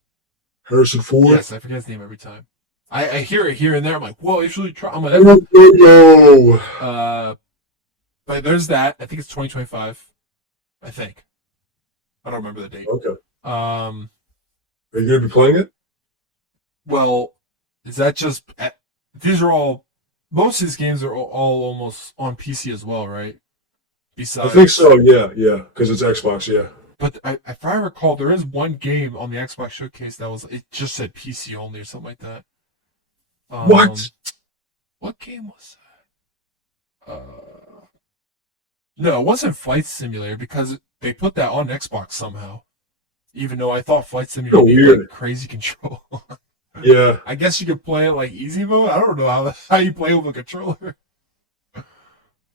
Ford. yes, I forget his name every time. I hear it here and there. I'm like, whoa, he's really trying. I'm like, No. but there's that. I think it's 2025. I think. I don't remember the date. Okay. Well, Are you gonna be playing it? is that just? These are all. Most of these games are all almost on PC as well, right? Besides, I think so. Yeah, because it's Xbox. Yeah. But if I recall, there is one game on the Xbox Showcase it just said PC only or something like that. What? What game was that? No, it wasn't Flight Simulator because they put that on Xbox somehow. Even though I thought Flight Simulator needed like crazy control. Yeah. I guess you could play it like easy mode. I don't know how you play with a controller. Yeah,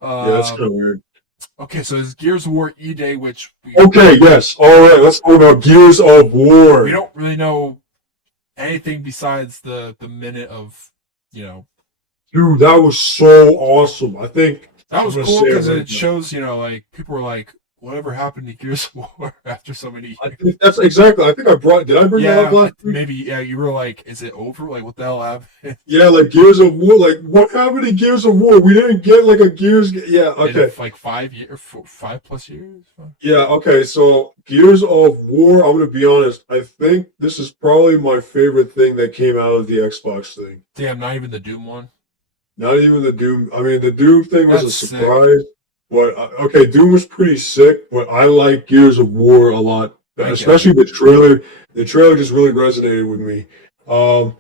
that's kind of weird. Okay, so it's Gears of War E-Day, which Okay, yes. All right, let's talk about Gears of War. we don't really know anything besides the minute of, Dude, that was so awesome. I think that was I'm gonna cool say it because right it now. shows, like people were like, whatever happened to Gears of War after so many years? I think that's exactly. I think did I bring that up last week? Maybe. Yeah, you were like, is it over? Like, what the hell happened? Yeah, like Gears of War. Like, what happened to Gears of War? We didn't get like a Gears. Yeah, okay. Like 5 years, 5+ years. Yeah, okay. So Gears of War. I'm gonna be honest. I think this is probably my favorite thing that came out of the Xbox thing. Damn, not even the Doom one. Not even the Doom. I mean, the Doom thing was a That's surprise. But okay, Doom was pretty sick. But I like Gears of War a lot, especially the trailer. The trailer just really resonated with me. And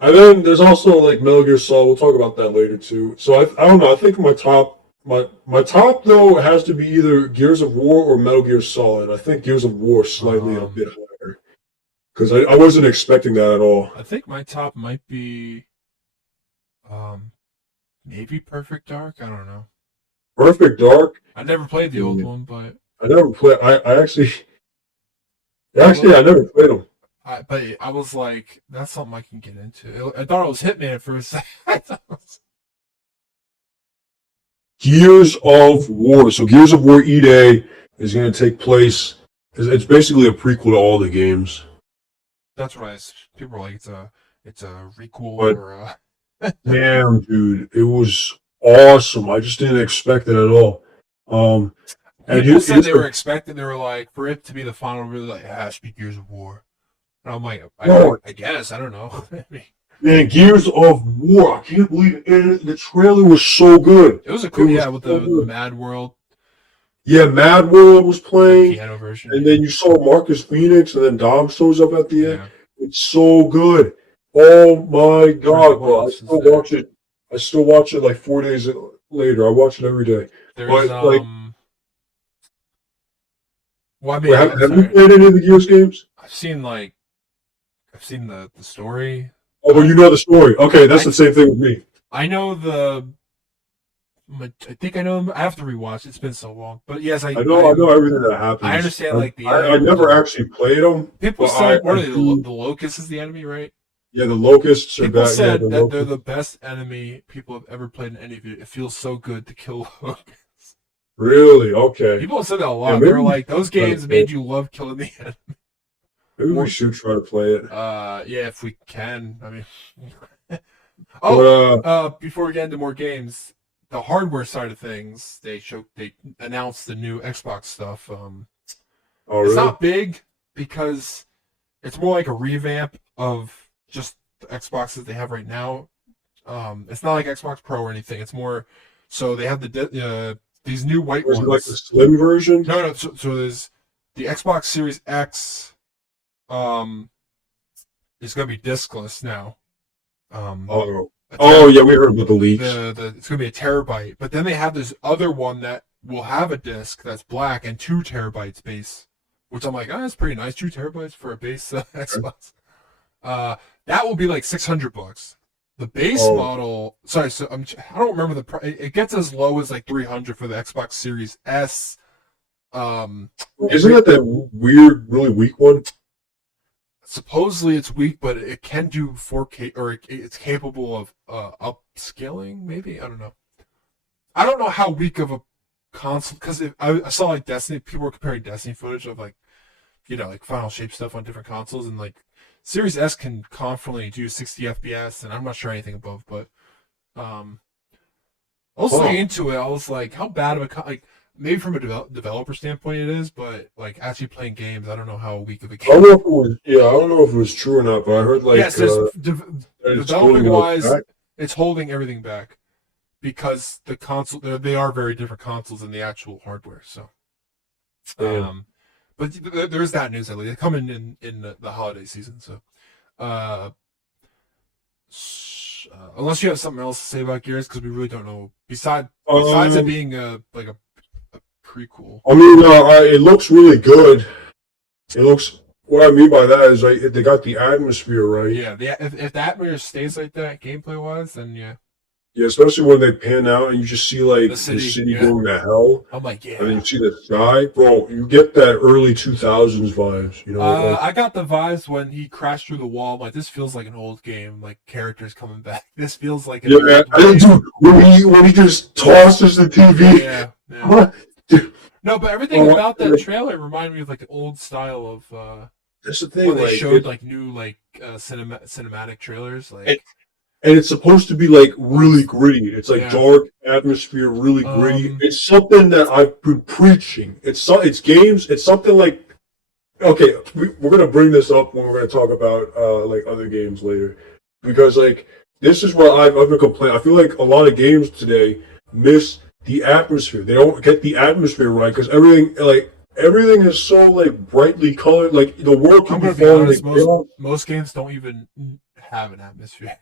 then there's also like Metal Gear Solid. We'll talk about that later too. So I don't know. I think my top though has to be either Gears of War or Metal Gear Solid. I think Gears of War slightly a bit higher because I wasn't expecting that at all. I think my top might be, maybe Perfect Dark. I don't know. Perfect Dark. I never played the old one, but I never played. I actually I never played them. But I was like, that's something I can get into. I thought it was Hitman for a second. Gears of War. So Gears of War E-Day is going to take place. It's basically a prequel to all the games. That's what people are like. It's a requel But, or damn, dude, it was awesome. I just didn't expect it at all. And people said they were expecting. They were like, for it to be the final, really like, it has to be Gears of War. And I'm like, I guess I don't know. Man, Gears of War. I can't believe it. The trailer was so good. It was a cool, with the Mad World. Yeah, Mad World was playing. The piano version. And then you saw Marcus Phoenix, and then Dom shows up at the end. It's so good. Oh my god, bro. I still watch it like 4 days later. I watch it every day. There's, have you played any of the Gears games? I've seen the story. Oh, but you know the story. Okay, that's the same thing with me. I know I think I know. I have to rewatch. It's been so long, but yes, I know everything that happens. I understand. I never actually played them. People said, "What are they? The Locust is the enemy, right?" Yeah, the Locusts are bad. People said that they're the best enemy people have ever played in any video. It feels so good to kill Locusts. Really? Okay. People have said that a lot. They were like, "Those games made you love killing the enemy." Maybe we should try to play it. Yeah, if we can. I mean, before we get into more games, the hardware side of things, they announced the new Xbox stuff. It's not big because it's more like a revamp of just the Xboxes they have right now. It's not like Xbox Pro or anything. It's more so they have these new white ones. Like the slim version? No. So there's the Xbox Series X. It's gonna be discless now. Yeah, we heard about the leaks. It's gonna be a terabyte, but then they have this other one that will have a disc that's black and 2 terabytes base, which I'm like, that's pretty nice. 2 terabytes for a base Xbox. That will be like $600. The base model. Sorry, so I don't remember the price. It gets as low as like $300 for the Xbox Series S. Isn't that the weird, really weak one? Supposedly it's weak, but it can do 4K, or it's capable of upscaling. Maybe, I don't know. I don't know how weak of a console, because I saw like Destiny. People were comparing Destiny footage of like final shape stuff on different consoles, and like Series S can confidently do 60 FPS, and I'm not sure anything above, but I was looking into it. I was like, how bad of a maybe from a developer standpoint it is, but like actually playing games, I don't know how weak of a game. I don't know if it was true or not, but I heard like developing wise, it's holding everything back because the console they are very different consoles than the actual hardware. So, but there's that news at least. They come in the holiday season, so. Unless you have something else to say about Gears, because we really don't know. Besides it being a prequel. I mean, it looks really good. It looks. What I mean by that is they got the atmosphere right. Yeah, if the atmosphere stays like that, gameplay wise, then yeah. Yeah, especially when they pan out and you just see like the city going to hell. I'm like, yeah. And then you see the sky, bro. You get that early 2000s vibes. You know. I got the vibes when he crashed through the wall. I'm like, this feels like an old game. Like characters coming back. This feels like when he just tosses the TV. Yeah. No, but everything about that trailer reminded me of like the old style of that's the thing. when they Like showed like new like cinematic trailers. Like, and it's supposed to be like really gritty. It's like yeah. dark atmosphere, really gritty. Um, It's something that I've been preaching. It's games. It's something like okay, we're gonna bring this up when we're gonna talk about like other games later, because like this is what I've been complaining. I feel like a lot of games today miss the atmosphere. They don't get the atmosphere right because everything is so like brightly colored. Like the world I'm could be gonna be falling. honest. Like, Most games don't even have an atmosphere.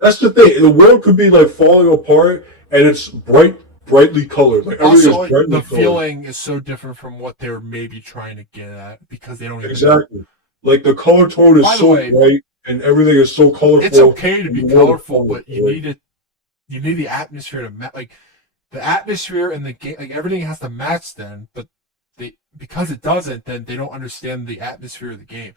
that's the thing. The world could be like falling apart, and it's brightly colored. Like everything Also, is brightly the colored. feeling is so different from what they're maybe trying to get at because they don't even Exactly. Like the color tone is By the so way, bright, and everything is so colorful. it's okay to be and the world is colorful, falling but you apart. need it. You need the atmosphere to like the atmosphere and the game. Like everything has to match then, but because it doesn't, then they don't understand the atmosphere of the game.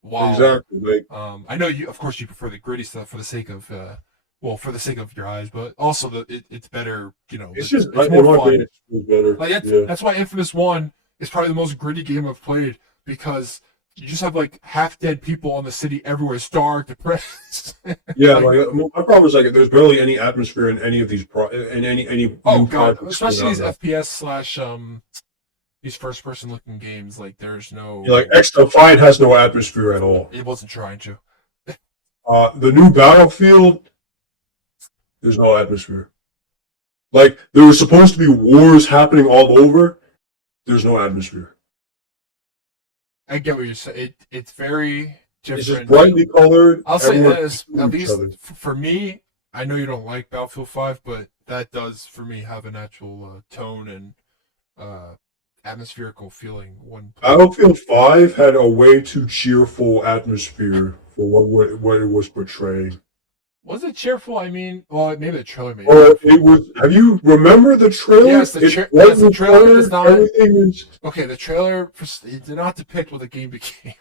While Exactly. Like I know you, of course, you prefer the gritty stuff for the sake of for the sake of your eyes, but also it's better. You know, it's just it's in more my fun. opinion, it feels better. Like Yeah. that's why Infamous One is probably the most gritty game I've played because you just have like half dead people on the city everywhere. It's dark, depressed. Yeah, like, my problem is like there's barely any atmosphere in any of these in any oh new god, projects. especially these coming out now. FPS slash these first person looking games. Like there's no. Yeah, like X Defiant has no atmosphere at all. It wasn't trying to. The new Battlefield, there's no atmosphere. Like there was supposed to be wars happening all over. There's no atmosphere. I get what you're saying. It's very It's just different. brightly colored. I'll say Everyone this, at each least other. for me, I know you don't like Battlefield 5, but that does, for me, have an actual tone and atmospherical feeling. Battlefield 5 had a way too cheerful atmosphere for what it was portraying. Was it cheerful? I mean, well, maybe the trailer made Or it. it was. Have you remember the trailer? Yes, the trailer does not. Everything is. Okay, the trailer it did not depict what the game became.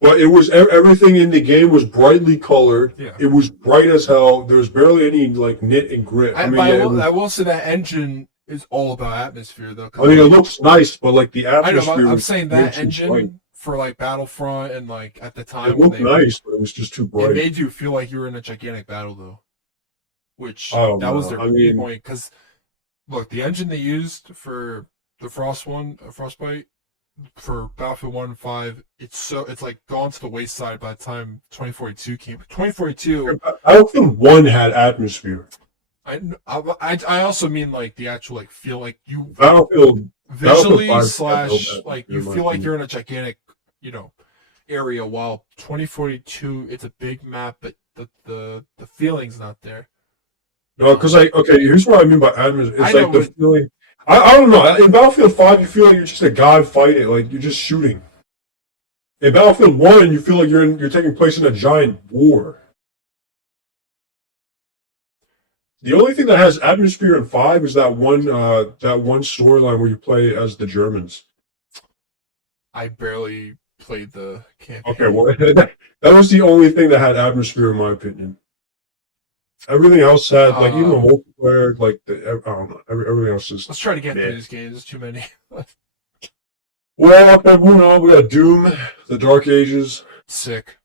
But it was everything in the game was brightly colored. Yeah. It was bright as hell. There was barely any like knit and grit. I will say that engine is all about atmosphere, though. I mean, it looks nice, but like the I atmosphere. know. I'm saying that engine bright. for like Battlefront and like at the time It looked nice, but it was just too bright. It made you feel like you were in a gigantic battle, though. Which that was their point. Because look, the engine they used for the Frostbite for Battlefield 1 and 5, it's like gone to the wayside by the time 2042 came. 2042. Battlefield 1 had atmosphere. I also mean like the actual like feel like you Visually like you feel like you're in a gigantic area, while 2042 it's a big map, but the feeling's not there. No, because here's what I mean by atmosphere. It's like the feeling. I don't know. In Battlefield 5, you feel like you're just a guy fighting, like you're just shooting. In Battlefield 1, you feel like you're taking place in a giant war. The only thing that has atmosphere in 5 is that one storyline where you play as the Germans. I barely played the campaign. Okay, well, that was the only thing that had atmosphere, in my opinion. Everything else had, like, even the multiplayer, like, I don't know, everything else is... Let's try to get through these games. There's too many. Well, okay, moving on, we got Doom, The Dark Ages. Sick.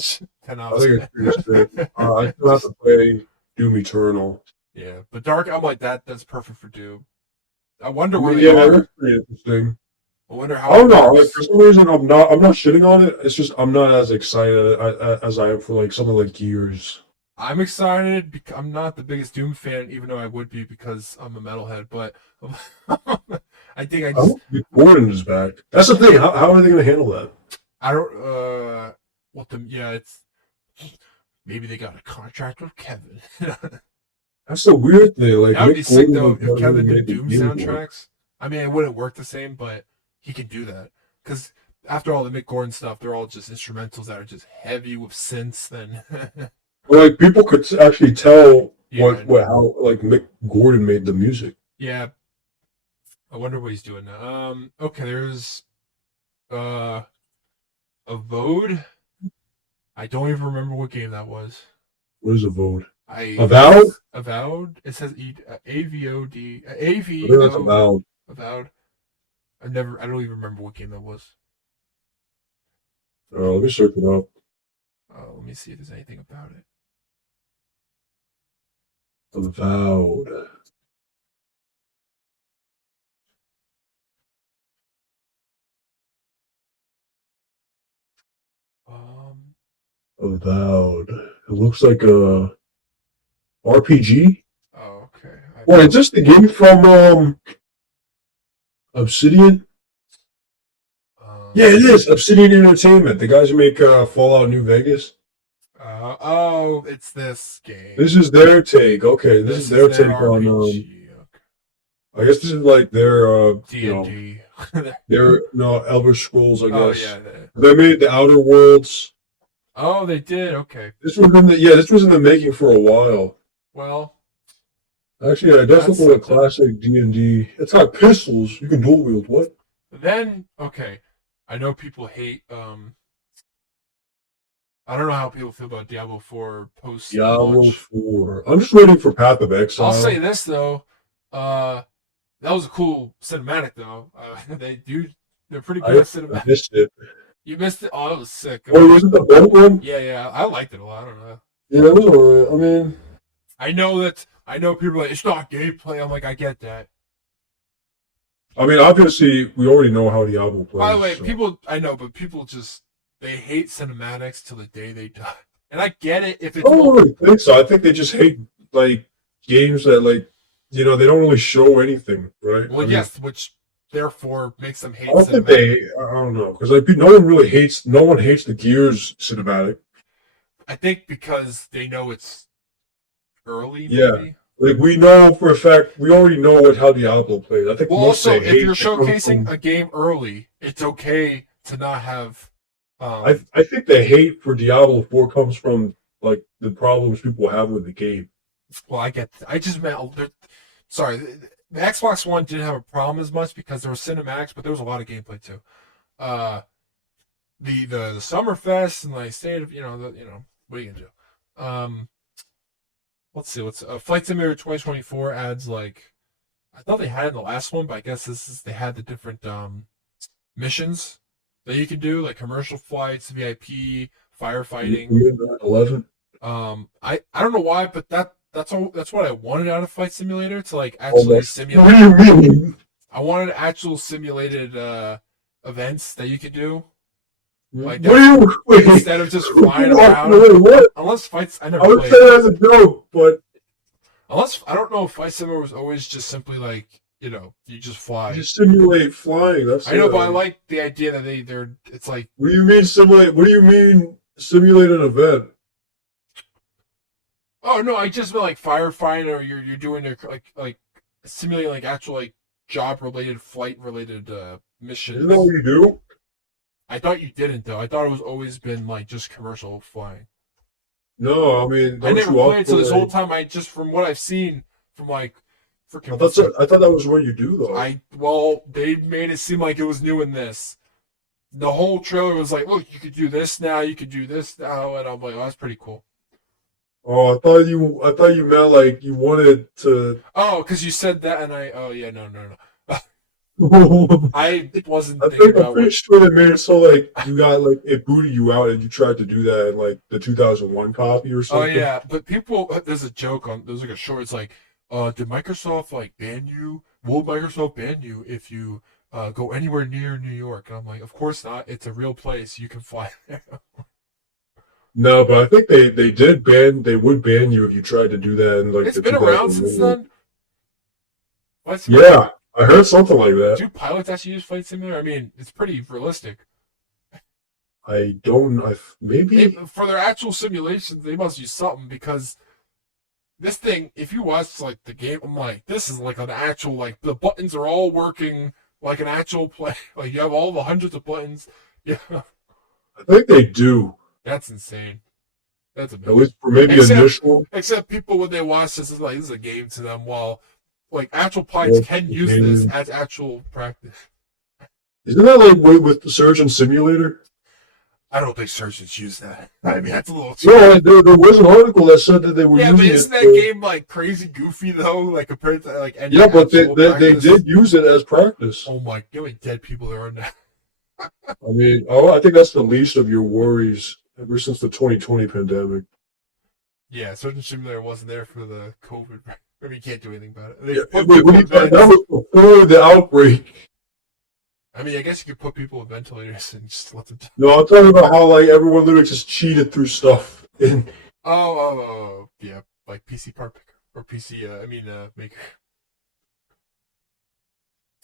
10 I think it's pretty sick. I still have to play Doom Eternal. Yeah, but Dark, I'm like, that's perfect for Doom. I wonder where they are. That's pretty interesting. I wonder how... I don't know, like, for some reason, I'm not shitting on it. It's just, I'm not as excited as I am for, like, something like Gears. I'm excited because I'm not the biggest Doom fan, even though I would be because I'm a metalhead. But I think I just Gordon is back. That's the thing. How are they going to handle that? I don't. It's maybe they got a contract with Kevin. That's the weird thing. Like that would be sick though if Kevin made did Doom soundtracks. I mean, it wouldn't work the same, but he could do that because after all the Mick Gordon stuff, they're all just instrumentals that are just heavy with synths. Then. Well, like people could actually tell how like Mick Gordon made the music. Yeah, I wonder what he's doing now. Okay, there's a Vode. I don't even remember what game that was. What is a Vode? Avowed. Avowed. It says AVOD. AVO. Avowed. Avowed. I don't even remember what game that was. Let me search it up. Let me see if there's anything about it. Avowed. Avowed. It looks like a RPG. Oh, okay. Well, is this the game from Obsidian? Yeah, it is. Obsidian Entertainment. The guys who make Fallout New Vegas. Oh, it's this game. This is their take. Okay, this is their take on. RPG. I guess this is like their D&D. their Elder Scrolls. I guess. Oh yeah. They made the Outer Worlds. Oh, they did. Okay. This was this was in the making for a while. Well. Actually, yeah, it does look like a classic D&D. It's got pistols. You can dual wield. What? Then, okay. I know people hate. I don't know how people feel about Diablo 4 post. Diablo 4. I'm just waiting for Path of Exile. I'll say this though. That was a cool cinematic though. They're pretty good at cinematic. I missed it. You missed it? Oh, it was sick. Oh, was it the boat one? Yeah. I liked it a lot. I don't know. Yeah, it was alright. I mean, I know people are like, it's not gameplay. I'm like, I get that. I mean, obviously, we already know how Diablo plays. By the way, people just, they hate cinematics till the day they die. And I get it if it's... I don't really think so. I think they just hate, like, games that, like, they don't really show anything, right? Well, yes, which therefore makes them hate cinematics. I don't know. Because, like, no one hates the Gears cinematic. I think because they know it's early, maybe? Yeah. Like, we know for a fact, we already know how Diablo plays. I think also, if you're showcasing a game early, it's okay to not have... I think the hate for Diablo 4 comes from, like, the problems people have with the game. Well, I get... I just meant... Sorry, the Xbox One didn't have a problem as much because there were cinematics, but there was a lot of gameplay, too. The Summerfest and, like, state of... what are you going to do? Let's see. Flight Simulator 2024 adds like, I thought they had it in the last one, but I guess they had the different missions that you can do, like commercial flights, VIP, firefighting. 11. I don't know why, but that's what I wanted out of Flight Simulator, to like actually simulate. What do you mean? I wanted actual simulated events that you could do. Like instead of just flying around. Unless fights, I never played. I would say that as a joke, but unless I don't know if Flight Simulator was always just simply like you just fly. You simulate flying. I know, but I like the idea that they're. It's like. What do you mean simulate? What do you mean simulate an event? Oh no, I just meant like firefighting, or you're doing like simulating like actual like job related, flight related missions. Isn't that what you do? I thought you didn't though. I thought it was always been like just commercial flying. No, I mean I never played, so this whole time from what I've seen from like freaking. I thought that was what you do though. They made it seem like it was new in this. The whole trailer was like, look, you could do this now, you could do this now, and I'm like, oh, that's pretty cool. Oh, I thought you meant like you wanted to. Oh, because you said that, and no. I wasn't I'm pretty sure they made it so like you got like it booted you out and you tried to do that in like the 2001 copy or something. Oh yeah, but there's a joke there's like a short. It's like, did Microsoft like ban you? Will Microsoft ban you if you go anywhere near New York? And I'm like, of course not. It's a real place. You can fly there. No, but I think they would ban you if you tried to do that in like. It's been around since then. Yeah. I heard something like that. Do pilots actually use Flight Simulator? I mean, it's pretty realistic. Maybe for their actual simulations, they must use something, because this thing, if you watch like the game, I'm like, this is like an actual, like the buttons are all working like an actual play. Like you have all the hundreds of buttons. Yeah. I think they do. That's insane. That's amazing. At least for maybe initial. Except people, when they watch this, is like, this is a game to them, while like actual pilots can use this as actual practice. Isn't that like with the Surgeon Simulator? I don't think surgeons use that. I mean, that's a little too. No, there was an article that said that they were Yeah, but using isn't it. that game like crazy goofy though? Like compared to like any Yeah, but actual they practice? did use it as practice. Oh my, you know how many dead people there are now? I mean, oh, I think that's the least of your worries ever since the 2020 pandemic. Yeah, Surgeon Simulator wasn't there for the COVID. I mean, you can't do anything about it. They Yeah, put wait, people in that beds. was before the outbreak. I mean, I guess you could put people in ventilators and just let them die. No, I'm talking about how like everyone literally just cheated through stuff. And Yeah, like PC part picker or PC. Maker.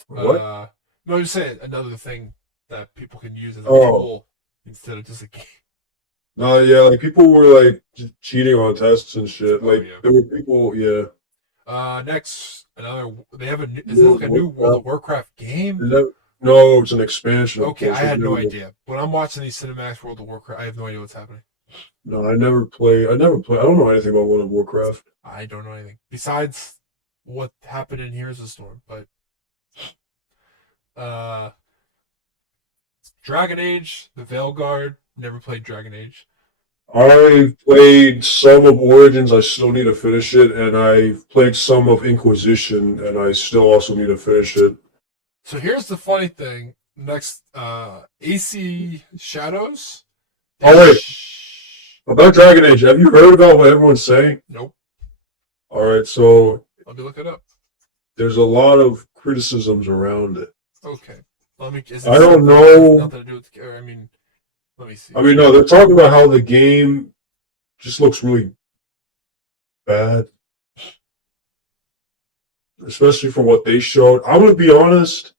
what? No, I'm just saying another thing that people can use as a Oh, tool instead of just a game. no, yeah, like people were like just cheating on tests and shit. Oh Like yeah. there were people, yeah. Next, another. They have a. Is this World like a of new World of Warcraft. Warcraft game? No, it's an expansion, of Okay, I course. had no idea. When I'm watching these cinematics World of Warcraft, I have no idea what's happening. No, I never play. I never play. I don't know anything about World of Warcraft. I don't know anything besides what happened in Here's the Storm. But uh, Dragon Age, the Veilguard. Never played Dragon Age. I played some of Origins. I still need to finish it, and I've played some of Inquisition, and I still also need to finish it. So here's the funny thing. Next, AC Shadows. Oh wait, about Dragon Age, have you heard about what everyone's saying? Nope. All right, so Let me look it up. there's a lot of criticisms around it. Okay. Let me. Is I it don't something that has know. nothing to do with? Or, I mean, let me see. I mean, no, they're talking about how the game just looks really bad, especially for what they showed. I'm gonna be honest.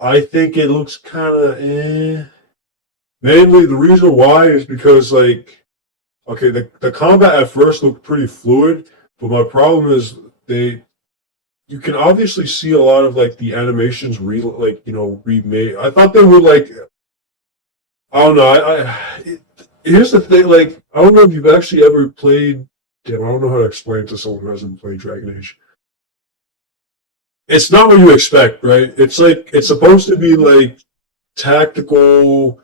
I think it looks kind of eh. Mainly, the reason why is because, like, okay, the combat at first looked pretty fluid, but my problem is you can obviously see a lot of like the animations remade. I thought they were like, I don't know. Here's the thing, like, I don't know if you've actually ever played. Damn, I don't know how to explain it to someone who hasn't played Dragon Age. It's not what you expect, right? It's like it's supposed to be like tactical.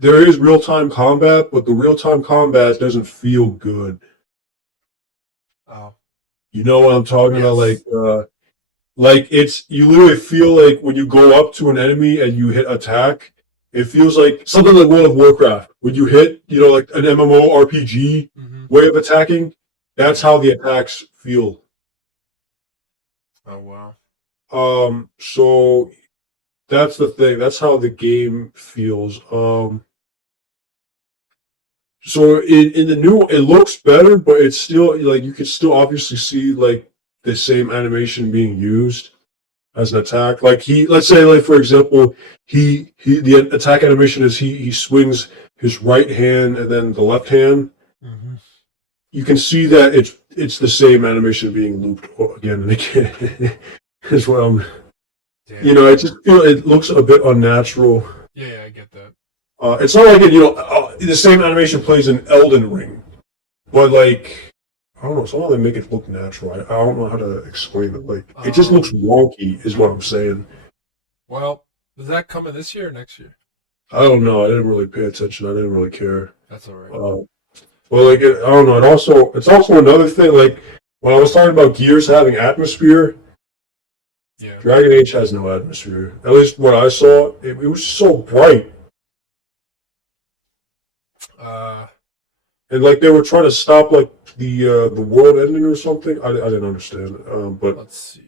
There is real time combat, but the real time combat doesn't feel good. Oh. You know what I'm talking about? Yes. Like it's you literally feel like when you go up to an enemy and you hit attack, it feels like something like World of Warcraft. When you hit, like an MMORPG Mm-hmm. way of attacking, that's how the attacks feel. Oh wow. So that's the thing. That's how the game feels. So in the new, it looks better, but it's still like you can still obviously see like the same animation being used as an attack. Like let's say, like for example, the attack animation is he swings his right hand and then the left hand. Mm-hmm. You can see that it's the same animation being looped again and again. Is what I'm. Damn. It looks a bit unnatural. Yeah, I get that. It's not like the same animation plays in Elden Ring, but like I don't know, somehow they make it look natural. I don't know how to explain it. Like it just looks wonky, is what I'm saying. Well, is that coming this year or next year? I don't know. I didn't really pay attention. I didn't really care. That's all right. Well, like I don't know. It's also another thing. Like when I was talking about Gears having atmosphere, Yeah. Dragon Age has no atmosphere. At least what I saw, it was so bright. And like they were trying to stop like the world ending or something. I didn't understand. But Let's see.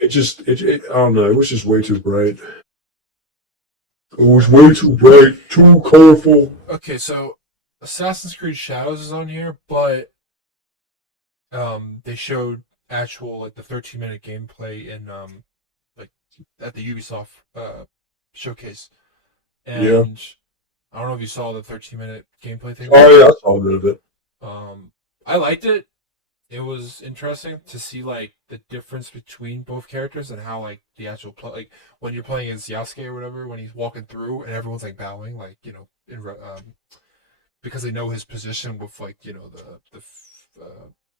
it I don't know. It was just way too bright. It was way too bright, too colorful. Okay, so Assassin's Creed Shadows is on here, but they showed actual like the 13-minute gameplay in like at the Ubisoft showcase, and Yeah. I don't know if you saw the 13-minute gameplay thing. Oh yeah, I saw a bit of it. I liked it. It was interesting to see like the difference between both characters and how like the actual play, like when you're playing as Yasuke or whatever, when he's walking through and everyone's like bowing, like because they know his position with like what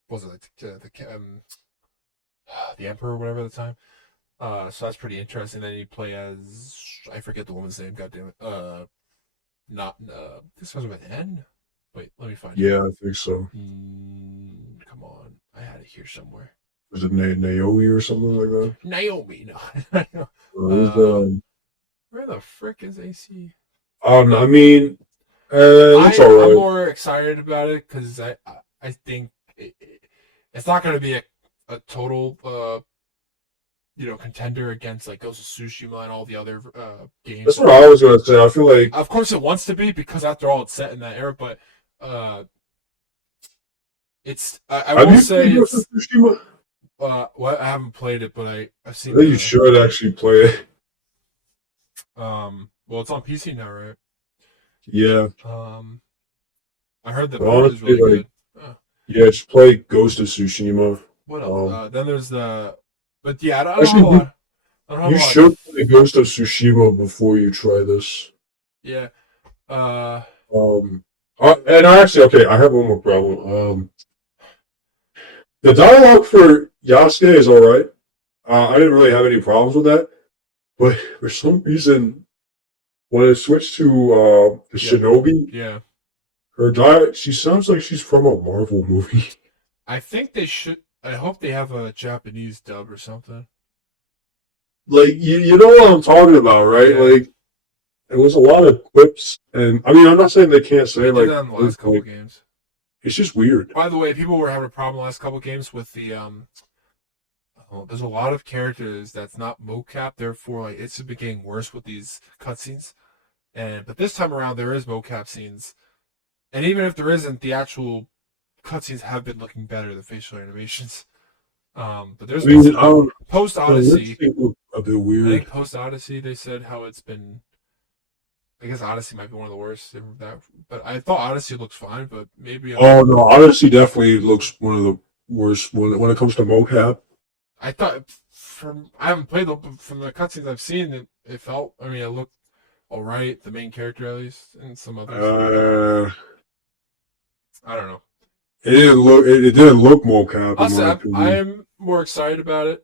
was it like the emperor or whatever at the time. So that's pretty interesting. Then you play as I forget the woman's name. God damn it. Not this was with N. Wait, let me find it. Yeah, I think so. Come on, I had it here somewhere. Was it Naomi or something like that? Naomi, no. It was, Where the frick is AC? I mean, it's all I'm right. more excited about it because I think it's not going to be a total contender against like Ghost of Tsushima and all the other games. That's what I was gonna say. I feel like, Of course, it wants to be because after all, it's set in that era. But it's I have will you say played Ghost of it's Tsushima? well, I haven't played it, but I've I seen think you should actually play it. well, it's on PC now, right? Yeah, I heard the but port is honestly, really like, good. yeah, just play Ghost of Tsushima. What else? Um, Then there's the, but yeah, I don't have a Actually, lot. I don't have you a lot. should play Ghost of Tsushima before you try this. Yeah. Uh, Um, and actually, okay, I have one more problem. The dialogue for Yasuke is all right. I didn't really have any problems with that, but for some reason, when it switched to the yeah, Shinobi, yeah. she sounds like she's from a Marvel movie. I think they should. I hope they have a Japanese dub or something. Like you know what I'm talking about, right? Yeah. Like it was a lot of quips, and I mean, I'm not saying they can't say They did like, that in the last couple like games. it's just weird. By the way, people were having a problem the last couple games with the there's a lot of characters that's not mocap, therefore like it's been getting worse with these cutscenes. But this time around there is mocap scenes, and even if there isn't, the actual cutscenes have been looking better. The facial animations. But I there's been mean, some post the lip Odyssey. sync looked a bit I weird. think post Odyssey they said how it's been. I guess Odyssey might be one of the worst. But I thought Odyssey looks fine. But maybe Oh no, Odyssey definitely looks one of the worst when it comes to mocap. I thought I haven't played but from the cutscenes I've seen, it felt. I mean, it looked all right. The main character at least, and some others. Uh, I don't know. it didn't look mocap in my I opinion. am more excited about it.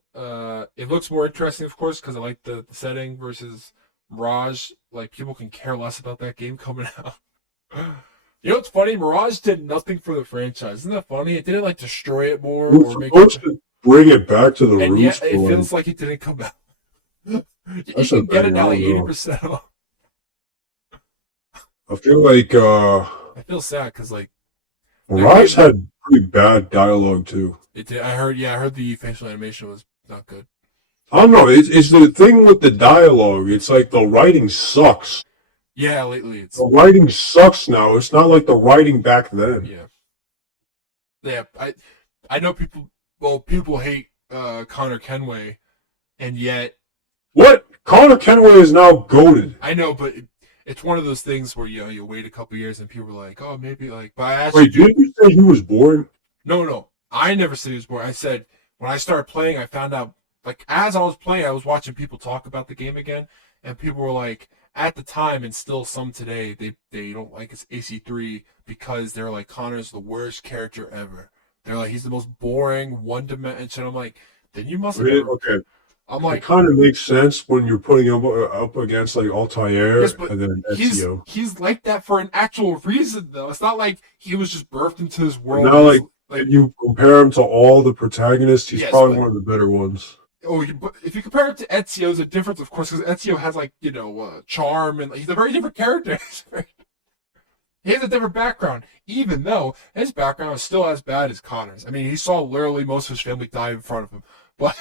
It looks more interesting, of course, because I like the setting versus Mirage. Like people can care less about that game coming out. You know what's funny? Mirage did nothing for the franchise. Isn't that funny? It didn't like destroy it more It was or make it, supposed to bring it back to the and roots, yet it but feels like it didn't come out. You that's the can get it thing. I now like don't know. 80% off. I feel like I feel sad because like that Mirage game, had pretty bad dialogue too. it did. I heard. Yeah, I heard the facial animation was not good. I don't know. It's the thing with the dialogue. It's like the writing sucks. Yeah, lately it's The writing sucks now. It's not like the writing back then. yeah, yeah. I know people. Well, people hate Connor Kenway, and yet What? Connor Kenway is now goaded. I know, but it's one of those things where you wait a couple years and people are like, oh, maybe like. But I actually Wait, didn't you say he was born? no. I never said he was boring. I said when I started playing, I found out like as I was playing, I was watching people talk about the game again, and people were like, at the time and still some today, they don't like his AC3 because they're like Connor's the worst character ever. They're like he's the most boring, one dimension. I'm like, then you must have Really? never. Okay. I'm It like, kind of makes sense when you're putting him up against like yes, Altair but and then he's Ezio. he's like that for an actual reason though. It's not like he was just birthed into this But world now, as like, like if you compare him to all the protagonists, he's yes, probably but one of the better ones. but if you compare it to Ezio, there's a difference, of course, because Ezio has like charm and he's a very different character. He has a different background, even though his background is still as bad as Connor's. I mean, he saw literally most of his family die in front of him, but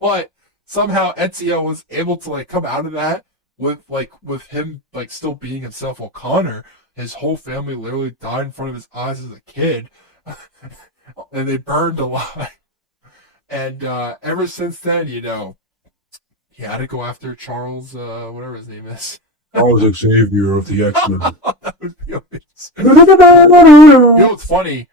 but somehow Ezio was able to like come out of that with him like still being himself. While Connor, his whole family literally died in front of his eyes as a kid, and they burned alive. And ever since then, he had to go after Charles, whatever his name is. Charles Xavier of the X-Men. That would be amazing. You know what's funny?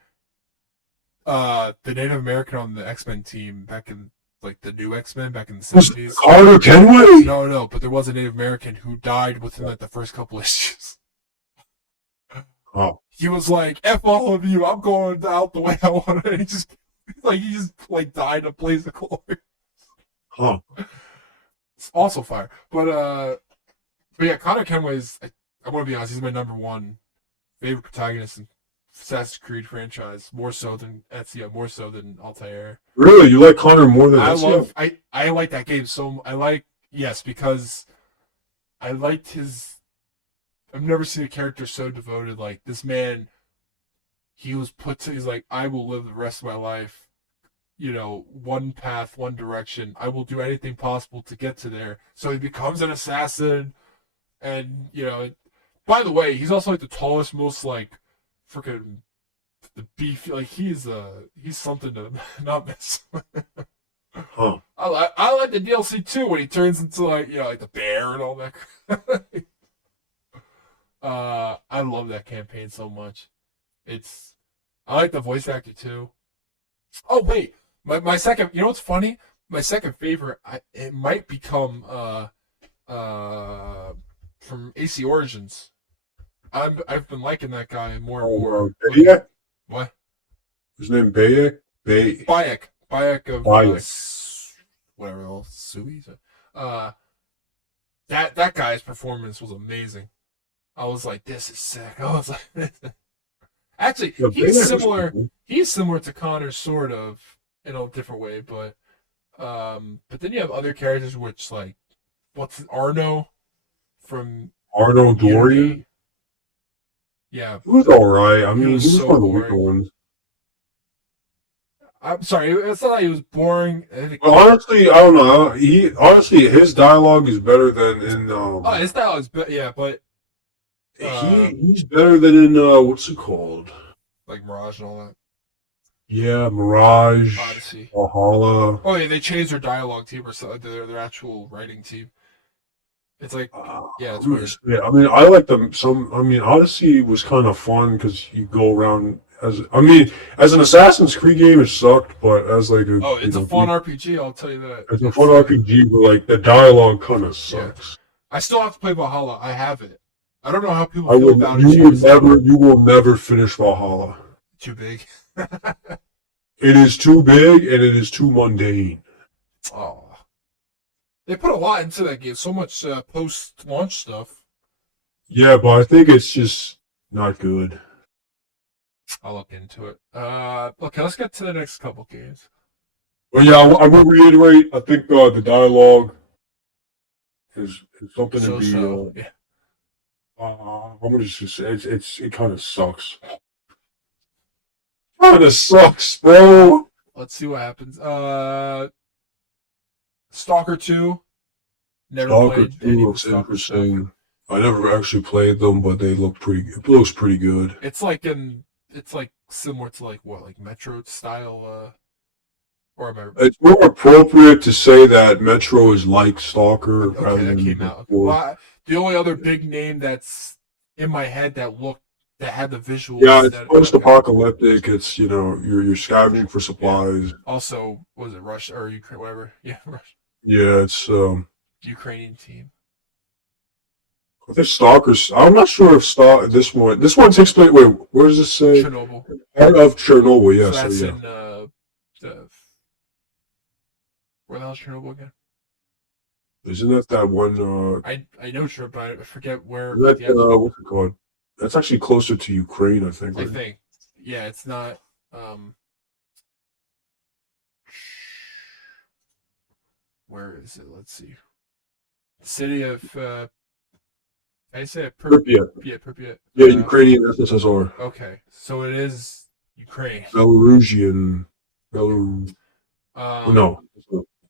The Native American on the X-Men team back in like the new X-Men back in the Was 70s. Connor Kenway? No, but there was a Native American who died within like the first couple issues. Oh, He was like, "F all of you, I'm going out the way I want." And he just died in a blaze of glory. huh. It's also fire, but yeah, Connor Kenway's. I I'm gonna be honest. He's my number one favorite protagonist in Assassin's Creed franchise. More so than Ezio. More so than Altair. Really, you like Connor more than I Ezio? love. I like that game so. I like yes because I liked his. I've never seen a character so devoted. Like this man, he was put to. He's like, I will live the rest of my life. One path, one direction. I will do anything possible to get to there. So he becomes an assassin, and by the way, he's also like the tallest, most like freaking the beef. Like he's something to not miss. Huh. I like the DLC too when he turns into like the bear and all that. I love that campaign so much. I like the voice actor too. Oh wait, my second. You know what's funny? My second favorite. It might become from AC Origins. I've been liking that guy more and more. Bayek? What? His name Bayek? Bayek of whatever else, Sui. That guy's performance was amazing. I was like, this is sick. I was like, actually, Yeah, he's Bayek similar. was- He's similar to Connor, sort of, in a different way. But then you have other characters, which like, what's Arno from Arno Dorian? Unity? Yeah, He was alright. I He mean, was he was so one of the weaker boring. ones. I'm sorry. It's not like he was boring. I think, But honestly, I don't know. His dialogue is better than in his style is, yeah, but he's better than in what's it called? like Mirage and all that. Yeah, Mirage, Odyssey. Valhalla. Oh yeah, they changed their dialogue team or so, their actual writing team. It's like yeah, it's weird. Yeah, I mean, I like them. Odyssey was kind of fun because you go around as an Assassin's Creed game, it sucked, but as like a Oh, it's a fun RPG. I'll tell you that. It's a fun RPG, but like the dialogue kind of sucks. I still have to play Valhalla. I have it. I don't know how people I feel will. about it. You will never finish Valhalla. Too big. It is too big and it is too mundane. Oh. They put a lot into that game. So much post-launch stuff. Yeah, but I think it's just not good. I'll look into it. Okay, let's get to the next couple games. But yeah, I will reiterate. I think the dialogue is something to be. Yeah. I'm gonna just say it kind of sucks. Kind of sucks, bro. Let's see what happens. Stalker 2. Never Stalker played 2 any of looks Stalker interesting. stuff. I never actually played them, but they look pretty. It looks pretty good. It's like similar to like Metro style. Or am I? It's more appropriate to say that Metro is like Stalker rather Okay, that than came out. before. The only other big name that's in my head that had the visuals. Yeah, it's post-apocalyptic. It's you're scavenging for supplies. Yeah. Also, was it Russia or Ukraine? Whatever. Yeah, Russia. Yeah, it's Ukrainian team. I think Stalkers. I'm not sure if this one takes place. Wait, where does this say? Chernobyl. Part of Chernobyl. Yes. So that's yeah. in where the hell's Chernobyl again? Isn't that one? I know Chernobyl, but I forget where. What's it called? That's actually closer to Ukraine, I think. I Right? think. Yeah, it's not. Where is it? Let's see. City of. I say it. Pripyat. Yeah, Pripyat. Yeah, Ukrainian SSSR. Okay, so it is Ukraine. Belarusian. No.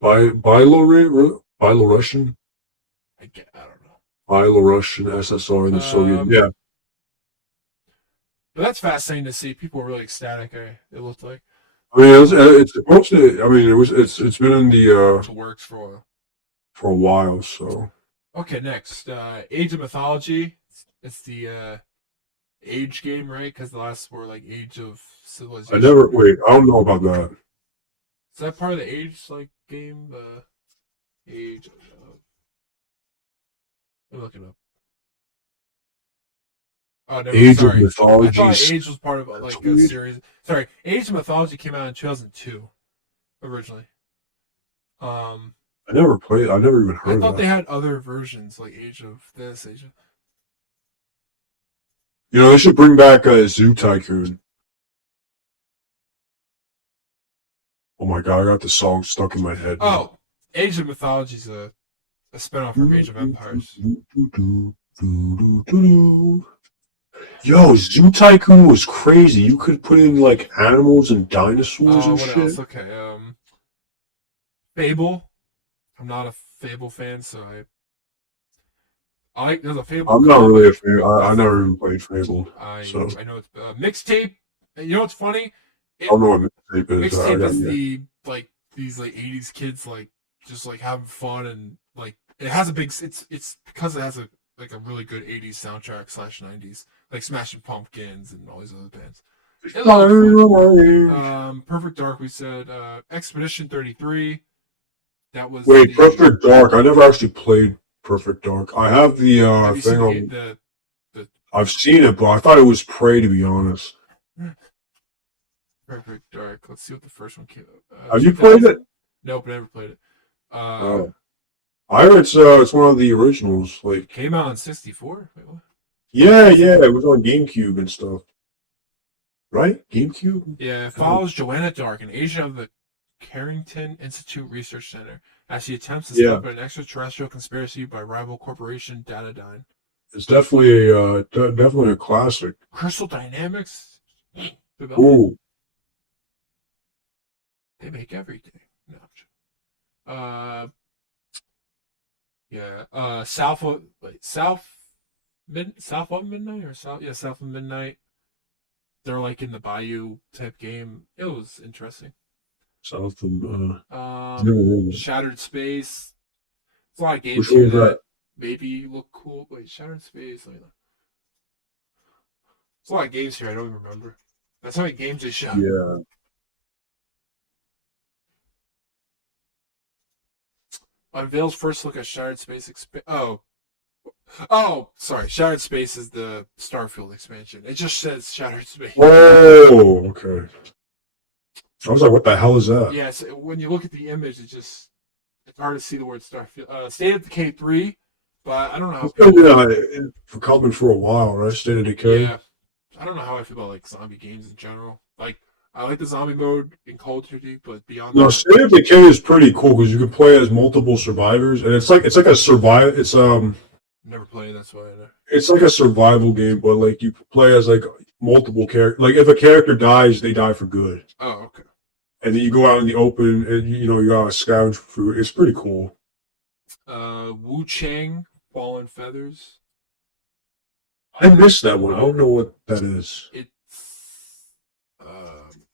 Byelorussian? I don't know. Byelorussian SSR in the Soviet. Yeah. But that's fascinating to see. People were really ecstatic. It looked like. I mean, it's supposed to. I mean, it's been in the it works for a while. For a while, so. Okay, next, Age of Mythology. It's the Age game, right? Because the last were like Age of Civilization. I don't know about that. Is that part of the Age game? Age of. Let me look it up. Oh, no, Age of Mythology. I thought Age was part of like a series. Sorry, Age of Mythology came out in 2002, originally. I never even heard of that. I thought they had other versions, like Age of this, Age of. You know, they should bring back Zoo Tycoon. Oh my god, I got the song stuck in my head. Oh, Age of Mythology is a spinoff from Age of Empires. Yo, Zoo Tycoon was crazy. You could put in like animals and dinosaurs and What shit. else? Okay, Fable. I'm not a Fable fan, so I like. There's a Fable. I'm not really a fan. I never even played Fable. So I know it's mixtape. You know what's funny? I don't know what mixtape is. Mixtape is these like 80s kids like just like having fun, and like it has a big. It's because it has a really good 80s soundtrack / 90s, like Smashing Pumpkins and all these other bands. Perfect Dark. We said Expedition 33. That was Perfect Dark. I never actually played Perfect Dark. I have the Have you thing seen on. the I've seen it, but I thought it was Prey, to be honest. Perfect Dark? Let's see what the first one came out. Have you played it? Nope, never played it. I heard it's one of the originals. Like, Came out in 64. Wait, what? yeah, it was on GameCube and stuff. Right? GameCube? Yeah, it follows Joanna Dark, an agent of the Carrington Institute Research Center, as she attempts to stop an extraterrestrial conspiracy by rival corporation Datadyne. It's definitely definitely a classic. Crystal Dynamics? Ooh. They make everything. No. South of Midnight or South of Midnight. They're like in the Bayou type game. It was interesting. South of Shattered Space. There's a lot of games Which here one's that? maybe look cool. Wait, Shattered Space. There's a lot of games here I don't even remember. That's how many games they showed. Yeah. Unveils first look at Shattered Space. Sorry. Shattered Space is the Starfield expansion. It just says Shattered Space. Oh, okay. I was like, what the hell is that? Yeah, so when you look at the image, it's hard to see the word Starfield. State of Decay 3, but I don't know how It's been coming for a while, right? State of Decay. Yeah. I don't know how I feel about like zombie games in general. Like, I like the zombie mode in Call of Duty, but beyond that, State of Decay is pretty cool because you can play as multiple survivors, and it's like a survival. It's never played. That's why. It's like a survival game, but like you play as like multiple characters. Like if a character dies, they die for good. Oh, okay. And then you go out in the open, and you gotta scavenge for food. It's pretty cool. Wu Chang, Fallen Feathers. I missed that one. I don't know what that is. It's.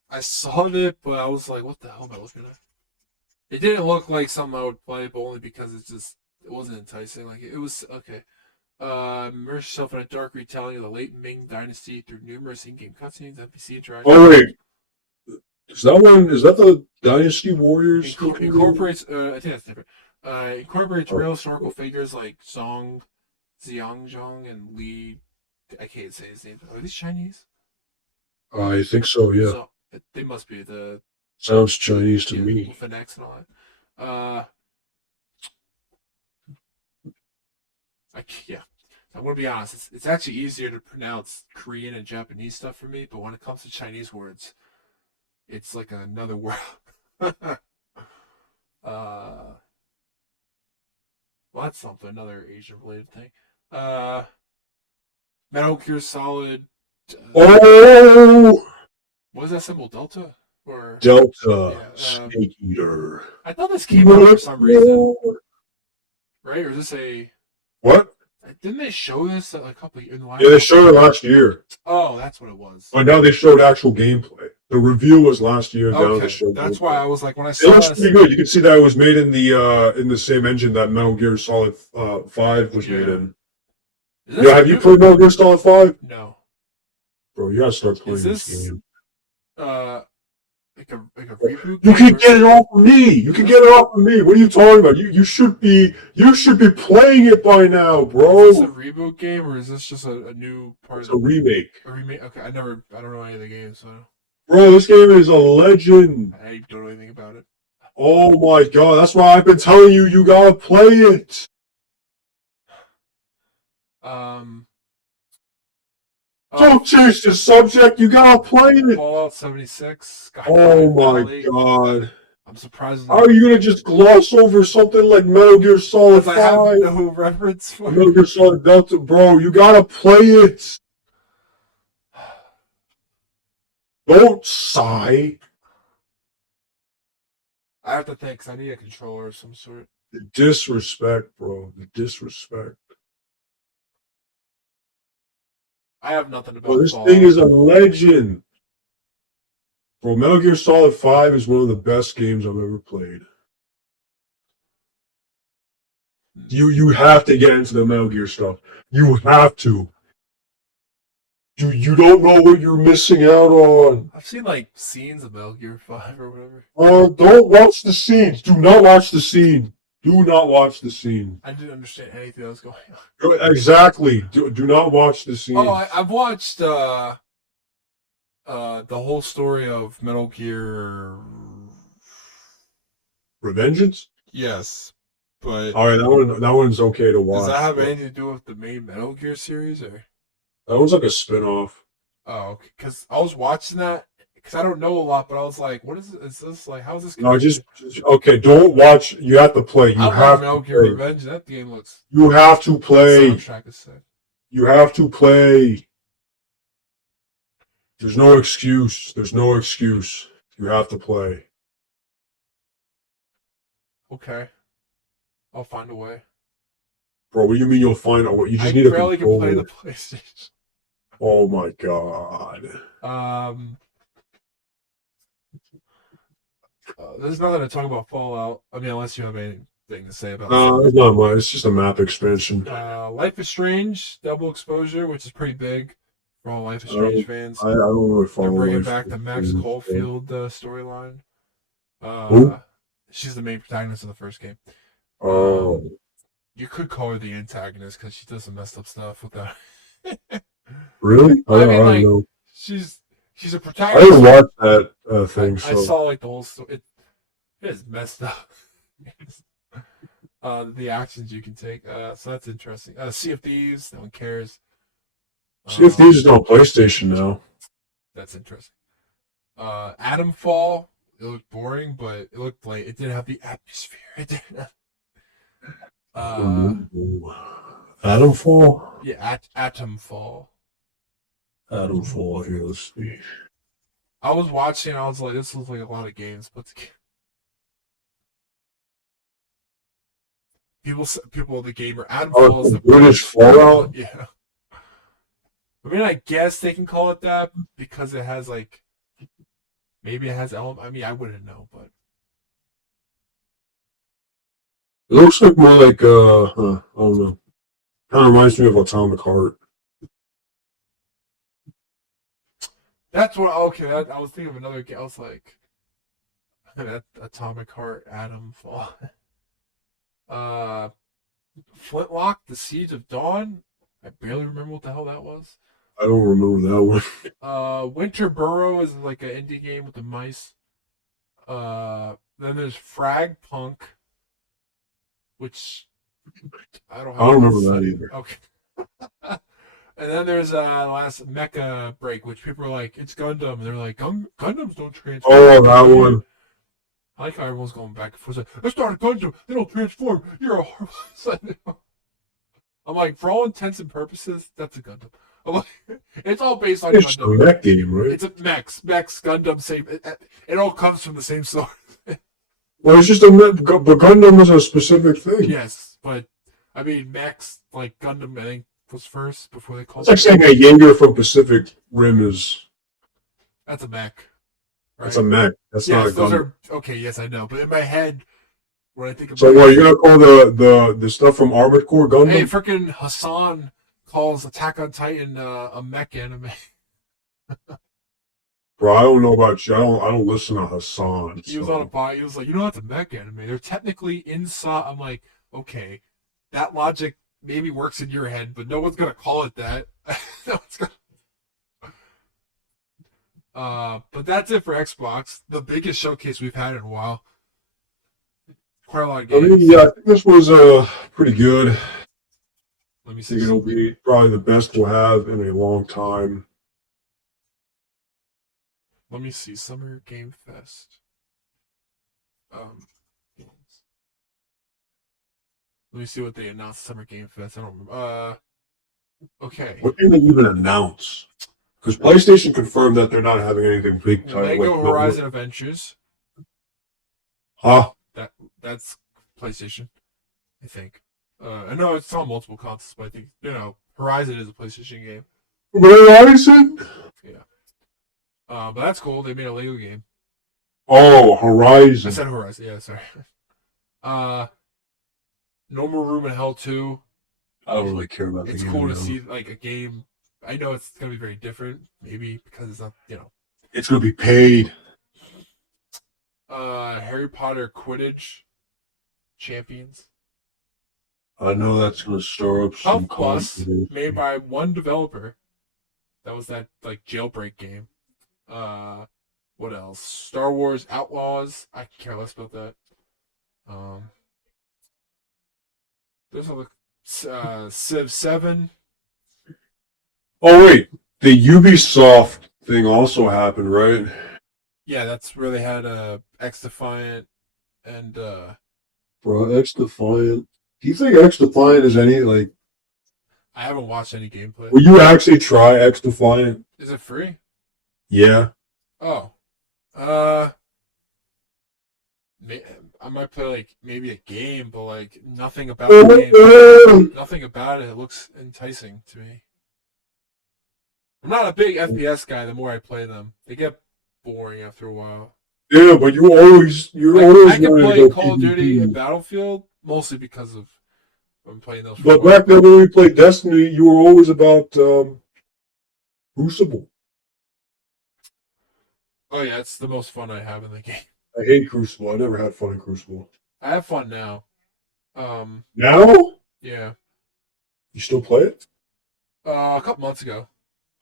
I saw it, but I was like, "What the hell am I looking at?" It didn't look like something I would play, but only because it wasn't enticing. Like it was okay. Immerse yourself in a dark retelling of the late Ming Dynasty through numerous in-game cutscenes, NPC interactions. Oh wait, is that one? Is that the Dynasty Warriors? Incorporates. I think that's different. Incorporates real historical figures like Zhang Xianzhong and Li. I can't say his name. Are these Chinese? I think so. Yeah. So, they must be the. Sounds Chinese to me. With an X and all that. I'm gonna be honest. It's actually easier to pronounce Korean and Japanese stuff for me, but when it comes to Chinese words, it's like another world. Well, that's something. Another Asian-related thing. Metal Gear Solid. Oh. What is that symbol? Delta or Delta Snake Eater? I thought this came out for some reason. Right? Or is this a what? Didn't they show this a couple in the last? Yeah, they showed it last year. Oh, that's what it was. But now they showed actual gameplay. The reveal was last year. Okay, now they showed that's gameplay. why I was like, when I saw it looks pretty good. You can see that it was made in the same engine that Metal Gear Solid 5 was made in. Yeah, have you played Metal Gear Solid 5? No. Bro, you gotta start playing this game. Like a reboot? You can get it off of me. You can get it off of me. What are you talking about? You should be playing it by now, bro. Is this a reboot game or is this just a new part? It's a remake. A remake. Okay, I don't know any of the games, so. Bro, this game is a legend. I don't know anything about it. Oh my god, that's why I've been telling you, you gotta play it. Oh, Don't change the subject. You gotta play it. Fallout 76. Oh Skyfire my Valley. god. I'm surprised. How are you gonna just gloss over something like Metal Gear Solid Because I have 5? no reference for Metal it. Gear Solid Delta, bro. You gotta play it. Don't sigh. I have to think, 'cause I need a controller of some sort. The disrespect, bro. The disrespect. I have nothing Bro, about this Fallout. thing is a legend. Bro, Metal Gear Solid 5 is one of the best games I've ever played. You have to get into the Metal Gear stuff. You have to. You don't know what you're missing out on. I've seen like scenes of Metal Gear 5 or whatever. Don't watch the scenes. Do not watch the scene. Do not watch the scene. I didn't understand anything that was going on. Exactly. Do not watch the scene. Oh, I've watched the whole story of Metal Gear. Revengeance? Yes, but All right, that one's okay to watch. does that have anything to do with the main Metal Gear series, or? That one's like a spin-off. Oh, okay. Because I was watching that because I don't know a lot, but I was like, "What is it? Is this like? How is this?" No, just okay. Don't watch. You have to play. You I have love Metal to Gear play. Revenge. That game looks. You have to The play. soundtrack is sick. You have to play. There's no excuse. There's no excuse. You have to play. Okay, I'll find a way. Bro, what do you mean you'll find out? You just I need a barely can play controller. the PlayStation. Oh my god. There's nothing to talk about Fallout. I mean, unless you have anything to say about No, it's not much. It's just a map expansion. Life is Strange, Double Exposure, which is pretty big for all Life is Strange fans. I don't really follow. They're bringing Life back the is Max Strange. Caulfield storyline. Who? She's the main protagonist of the first game. Oh. You could call her the antagonist because she does some messed up stuff with that. Really? I mean, don't like, know. she's a I protagonist. didn't watch that thing. I So saw like the whole story. It is messed up. The actions you can take. So that's interesting. Sea of Thieves. No one cares. see if these is on PlayStation now. That's interesting. Atom Fall. It looked boring, but it looked like it didn't have the atmosphere. It didn't. Atom Fall. Yeah, Atom Fall. Atom Fall. Here, let's see. I was watching. I was like, this looks like a lot of games put together. People, the gamer. Atom Fall is the British Fallout. Yeah. I mean, I guess they can call it that because it has like, maybe it has element. I mean, I wouldn't know, but It looks like more like I don't know. Kind of reminds me of Atomic Heart. that's what. Okay, I was thinking of another game. I was like, that Atomic Heart, Atom Fall. Flintlock, The Siege of Dawn. I barely remember what the hell that was. I don't remember that one. Winter Burrow is like an indie game with the mice. Then there's Frag Punk, which I don't remember that either. Okay. And then there's last Mecha Break, which people are like, it's Gundam, and they're like, Gundams don't transform. Oh, that one. I like how everyone's going back and forth. Like, it's not a Gundam. They don't transform. You're a horrible. I'm like, for all intents and purposes, that's a Gundam. I'm like, it's all based on It's a Gundam. mech game, right? It's a mechs, Gundam, same. It all comes from the same source. Well, it's just a mech, but Gundam is a specific thing. Yes, but I mean, mechs, like Gundam, I think, was first before they called It's it. like saying a Jaeger from Pacific Rim is. That's a mech. Right? That's a mech. That's not a Yes, those Gundam. are okay. Yes, I know. But in my head, when I think of So what, you're gonna call the stuff from Armored Core Gundam? hey, freaking Hassan calls Attack on Titan a mech anime. Bro, I don't know about you. I don't listen to Hassan. He was on a bot. He was like, that's a mech anime. They're technically inside. I'm like, okay, that logic maybe works in your head, but no one's gonna call it that. No one's gonna. But that's it for Xbox. The biggest showcase we've had in a while. Quite a lot of I games. mean, yeah, I think this was pretty good. Let me I see. think it'll be probably the best we'll have in a long time. Let me see. Summer Game Fest. Games. Let me see what they announced. Summer Game Fest. I don't remember. Okay. What did they even announce? Because PlayStation confirmed that they're not having anything big time. Lego Horizon Adventures. Huh? That's PlayStation, I think. I know it's on multiple consoles, but I think Horizon is a PlayStation game. Horizon? Yeah. But that's cool. They made a Lego game. Oh, Horizon. I said Horizon. Yeah, sorry. No More Room in Hell 2. I don't really care about the game. It's cool to see like a game. I know it's gonna be very different, maybe because it's not. It's gonna be paid. Harry Potter Quidditch Champions. I know that's gonna stir up some Health Plus, controversy. made by one developer. That was that like jailbreak game. What else? Star Wars Outlaws. I care less about that. There's other Civ 7. Oh wait, the Ubisoft thing also happened, right? Yeah, that's where they had X Defiant and Bro, X Defiant. Do you think X Defiant is any like? I haven't watched any gameplay. Will you actually try X Defiant? Is it free? Yeah. Oh. I might play like maybe a game, but like nothing about the game. Nothing about it looks enticing to me. I'm not a big FPS guy. The more I play them, they get boring after a while. Yeah, but you're always I can play Call of Duty and Battlefield mostly because of I'm playing those. But back then when we played Destiny, you were always about Crucible. Oh yeah, it's the most fun I have in the game. I hate Crucible. I never had fun in Crucible. I have fun now. Now? Yeah. You still play it? A couple months ago.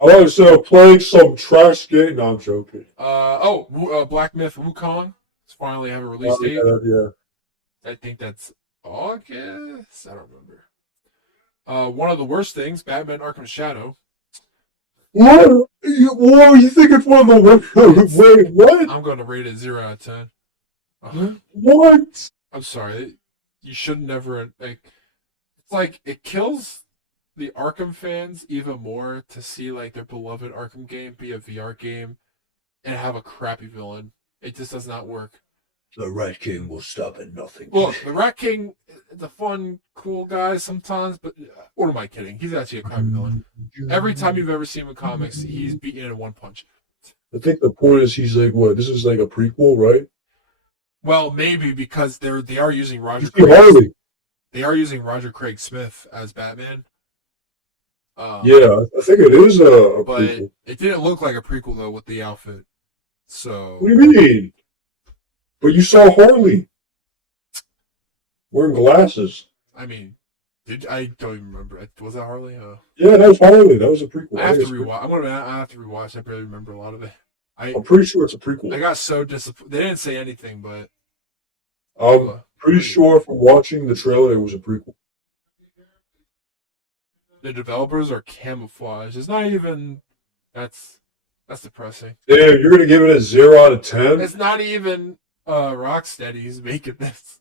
I was playing some trash game. No, I'm joking. Black Myth Wukong. It's finally have a release date. Yeah. I think that's August. I don't remember. One of the worst things, Batman Arkham Shadow. What? You think it's one of the worst? Wait, what? I'm going to rate it 0 out of 10. What? I'm sorry. You should never like. It's like it kills the Arkham fans even more to see like their beloved Arkham game be a VR game and have a crappy villain. It just does not work. The Rat King will stop at nothing. Look, the Rat King is a fun, cool guy sometimes, but what am I kidding? He's actually a crappy villain. Every time you've ever seen him in comics, he's beaten in one punch. I think the point is he's like, what? This is like a prequel, right? Well, maybe because they are using Roger Craig. Harley. They are using Roger Craig Smith as Batman. Yeah, I think it is a but prequel. it didn't look like a prequel though with the outfit. So What do you mean? But you saw Harley wearing glasses. I mean, I don't even remember. Was that Harley? Yeah, that was Harley. That was a prequel. I have to rewatch. I have to rewatch. I barely remember a lot of it. I'm pretty sure it's a prequel. I got so disappointed. They didn't say anything, but I'm pretty sure from watching the trailer it was a prequel. the developers are camouflage. It's not even. That's depressing. Damn, you're gonna give it a 0 out of 10? It's not even Rocksteady's making this.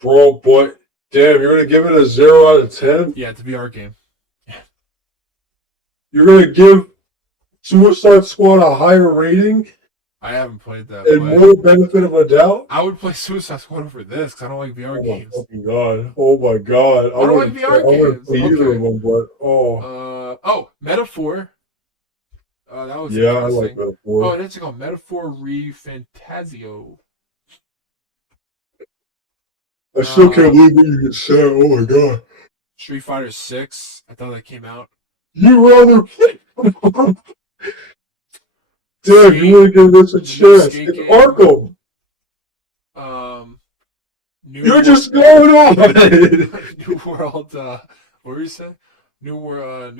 Bro, boy. Damn, you're gonna give it a 0 out of 10? Yeah, it's a VR game. You're gonna give Suicide Squad a higher rating? I haven't played that. And more benefit of a doubt? I would play Suicide Squad over this because I don't like VR games. Oh my god. Oh my god. I don't like VR games. I wouldn't play either of them, but Metaphor. That was yeah, I interesting. like Metaphor. Oh, it's called Metaphor Re Fantasio. I still can't believe what you just said. Oh my god. Street Fighter 6. I thought that came out. You rather play. Damn, you want to give this a chance. It's Arkham. You're just going on. New World. What were you saying? New World.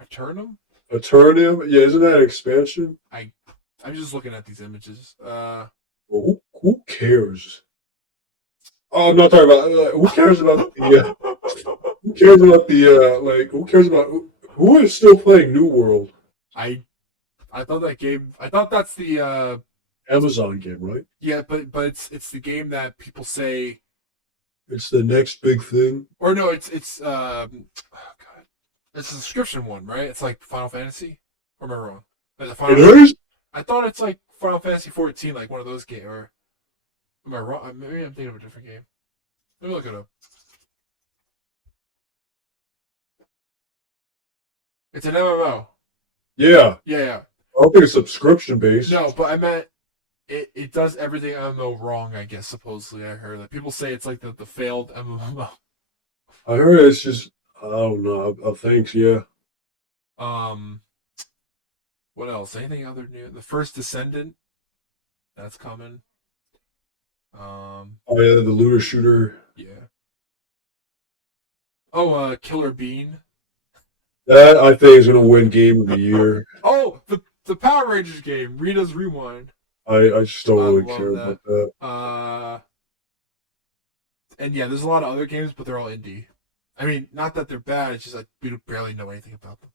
Eternum. Eternum? Yeah, isn't that an expansion? I'm just looking at these images. Well, who cares? Oh, I'm not talking about. Who cares about? Yeah. Who cares about the who cares about who is still playing New World? I I thought that game. I thought that's the Amazon game, right? yeah, but it's the game that people say, It's the next big thing. or no, it's oh god, it's a subscription one, right? It's like Final Fantasy. Or am I wrong? Like the It Final. is? I thought it's like Final Fantasy 14, like one of those games. Or am I wrong? Maybe I'm thinking of a different game. Let me look it up. It's an MMO. Yeah. Yeah, yeah. I don't think it's subscription based. No, but I meant it does everything MMO wrong, I guess, supposedly. I heard that. People say it's like the failed MMO. I heard it's just I don't know. I think yeah. Um, what else? Anything other new? The First Descendant, that's coming. Oh yeah, the looter shooter. Yeah. Oh, Killer Bean. That I think is gonna win game of the year. Oh, the Power Rangers game, Rita's Rewind. I just don't I really love care that. about that. And yeah, there's a lot of other games, but they're all indie. I mean, not that they're bad. It's just like we barely know anything about them.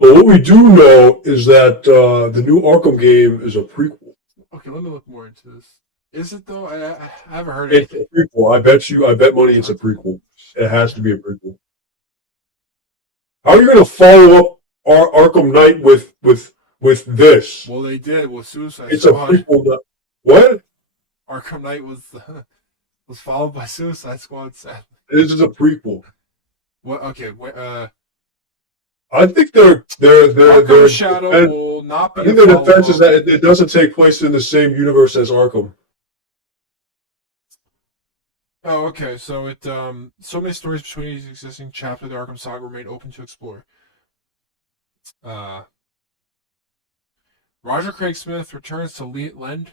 But what we do know is that the new Arkham game is a prequel. Okay, let me look more into this. Is it though? I haven't heard It's anything. a prequel. I bet money it's a prequel. It has to be a prequel. How are you going to follow up Arkham Knight with this? Well, they did with Suicide It's a Squad. prequel. What? Arkham Knight was followed by Suicide Squad. Sadly. This is a prequel. What? Okay. I think Arkham Shadow will not be. I think their defense is that it doesn't take place in the same universe as Arkham. Oh, okay. So so many stories between each existing chapter of the Arkham saga remain open to explore. Roger Craig Smith returns to lend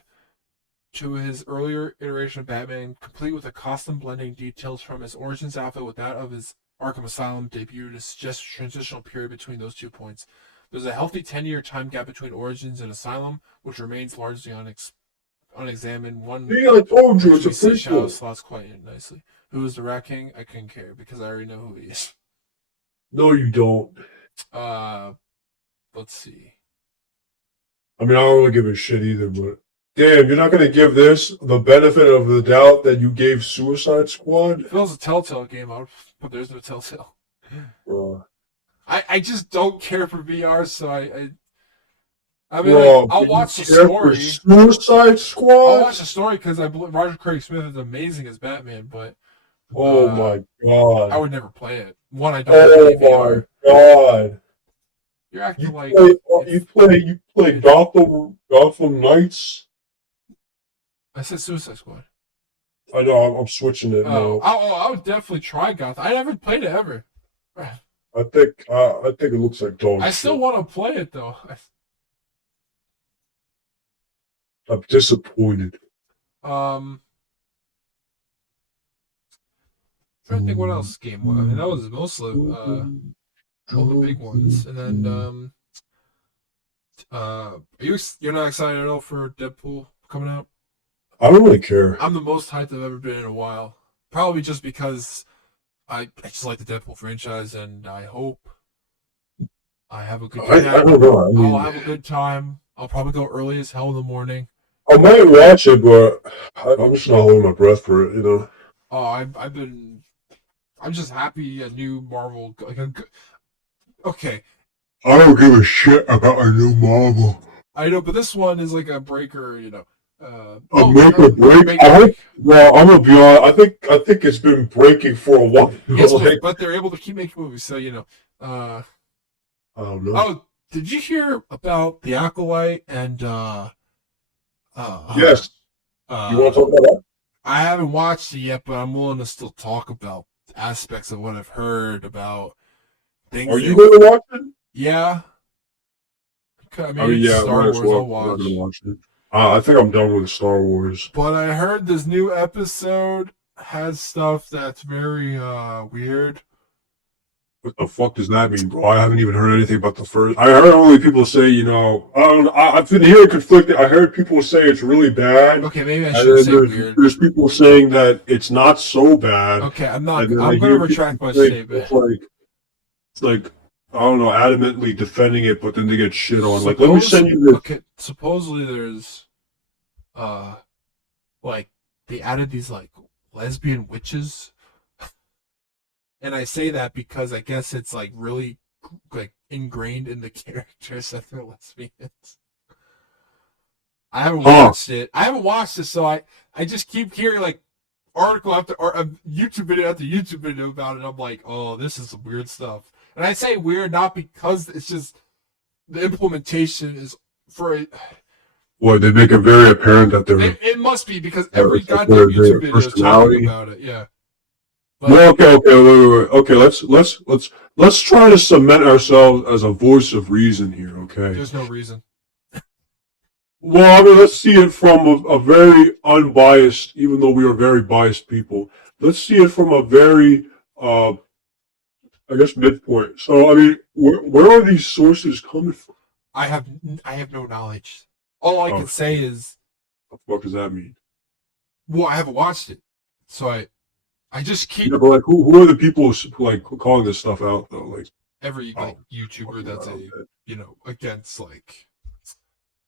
to his earlier iteration of Batman, complete with a custom blending details from his origins outfit with that of his Arkham Asylum debut to suggest a transitional period between those 2 points. There's a healthy 10-year time gap between Origins and Asylum, which remains largely unexamined. See, I told you it's a Shadow prequel. slots quite nicely. Who is the Rat King? I couldn't care because I already know who he is. No, you don't. Let's see. I mean, I don't really give a shit either, but damn, you're not going to give this the benefit of the doubt that you gave Suicide Squad? If it was a Telltale game, but there's no Telltale. Bruh. I just don't care for VR, so I mean, Bro, like, I'll you watch the care for story. Suicide Squad? I'll watch the story because I believe Roger Craig Smith is amazing as Batman, but Oh my god. I would never play it. One, I don't have any VR. My god. You're acting like You play Gotham Knights? I said Suicide Squad. I know, I'm switching it now. I would definitely try Gotham. I never played it ever. I think it looks like dog I shit. still want to play it though. I'm disappointed. Trying to think what else game was. I mean, that was mostly all the big ones, and then you're not excited at all for Deadpool coming out? I don't really care. I'm the most hyped I've ever been in a while. Probably just because I just like the Deadpool franchise, and I hope I have a good time. I don't know. I mean, I'll have a good time. I'll probably go early as hell in the morning. I might watch it, but I'm just not holding my breath for it, you know? Oh, I'm just happy a new Marvel. Okay. I don't give a shit about a new Marvel. I know, but this one is like a breaker, you know. Make a break. Well, I'm gonna be honest. I think it's been breaking for a while. Yes, but they're able to keep making movies, so you know. I don't know. Oh, did you hear about the Acolyte and Yes. You want to talk about that? I haven't watched it yet, but I'm willing to still talk about aspects of what I've heard about things. Are you going to watch it? Yeah. I mean, yeah, Star Wars. I'll watch. I'm gonna watch it. I think I'm done with Star Wars. But I heard this new episode has stuff that's very weird. What the fuck does that mean, bro? I haven't even heard anything about the first. I heard only people say, I don't know. I've been hearing conflicted. I heard people say it's really bad, Okay, maybe I and shouldn't then say weird. there's people saying that it's not so bad, Okay, I'm I going to hear retract people my say statement. it's like I don't know, adamantly defending it, but then they get shit on. Like, let me send you this. Okay, supposedly there's uh like they added these like lesbian witches, and I say that because I guess it's like really like ingrained in the characters that they're lesbians. I haven't watched it. I haven't watched it, so I just keep hearing like article after or YouTube video after YouTube video about it. I'm like, oh, this is some weird stuff. And I say weird not because it's just the implementation is for. What, they make it very apparent that they're It must be because every it's like goddamn their YouTube video is talking personality. about it. Yeah. But, Well, wait. Okay, let's try to cement ourselves as a voice of reason here. Okay. there's no reason. Well, I mean, let's see it from a very unbiased, even though we are very biased people. Let's see it from a very, I guess, midpoint. So, I mean, where are these sources coming from? I have no knowledge. All I can say is, What the fuck does that mean? well, I haven't watched it, so I just keep Yeah, but like, who are the people like calling this stuff out though? Like, every like YouTuber that's okay. against like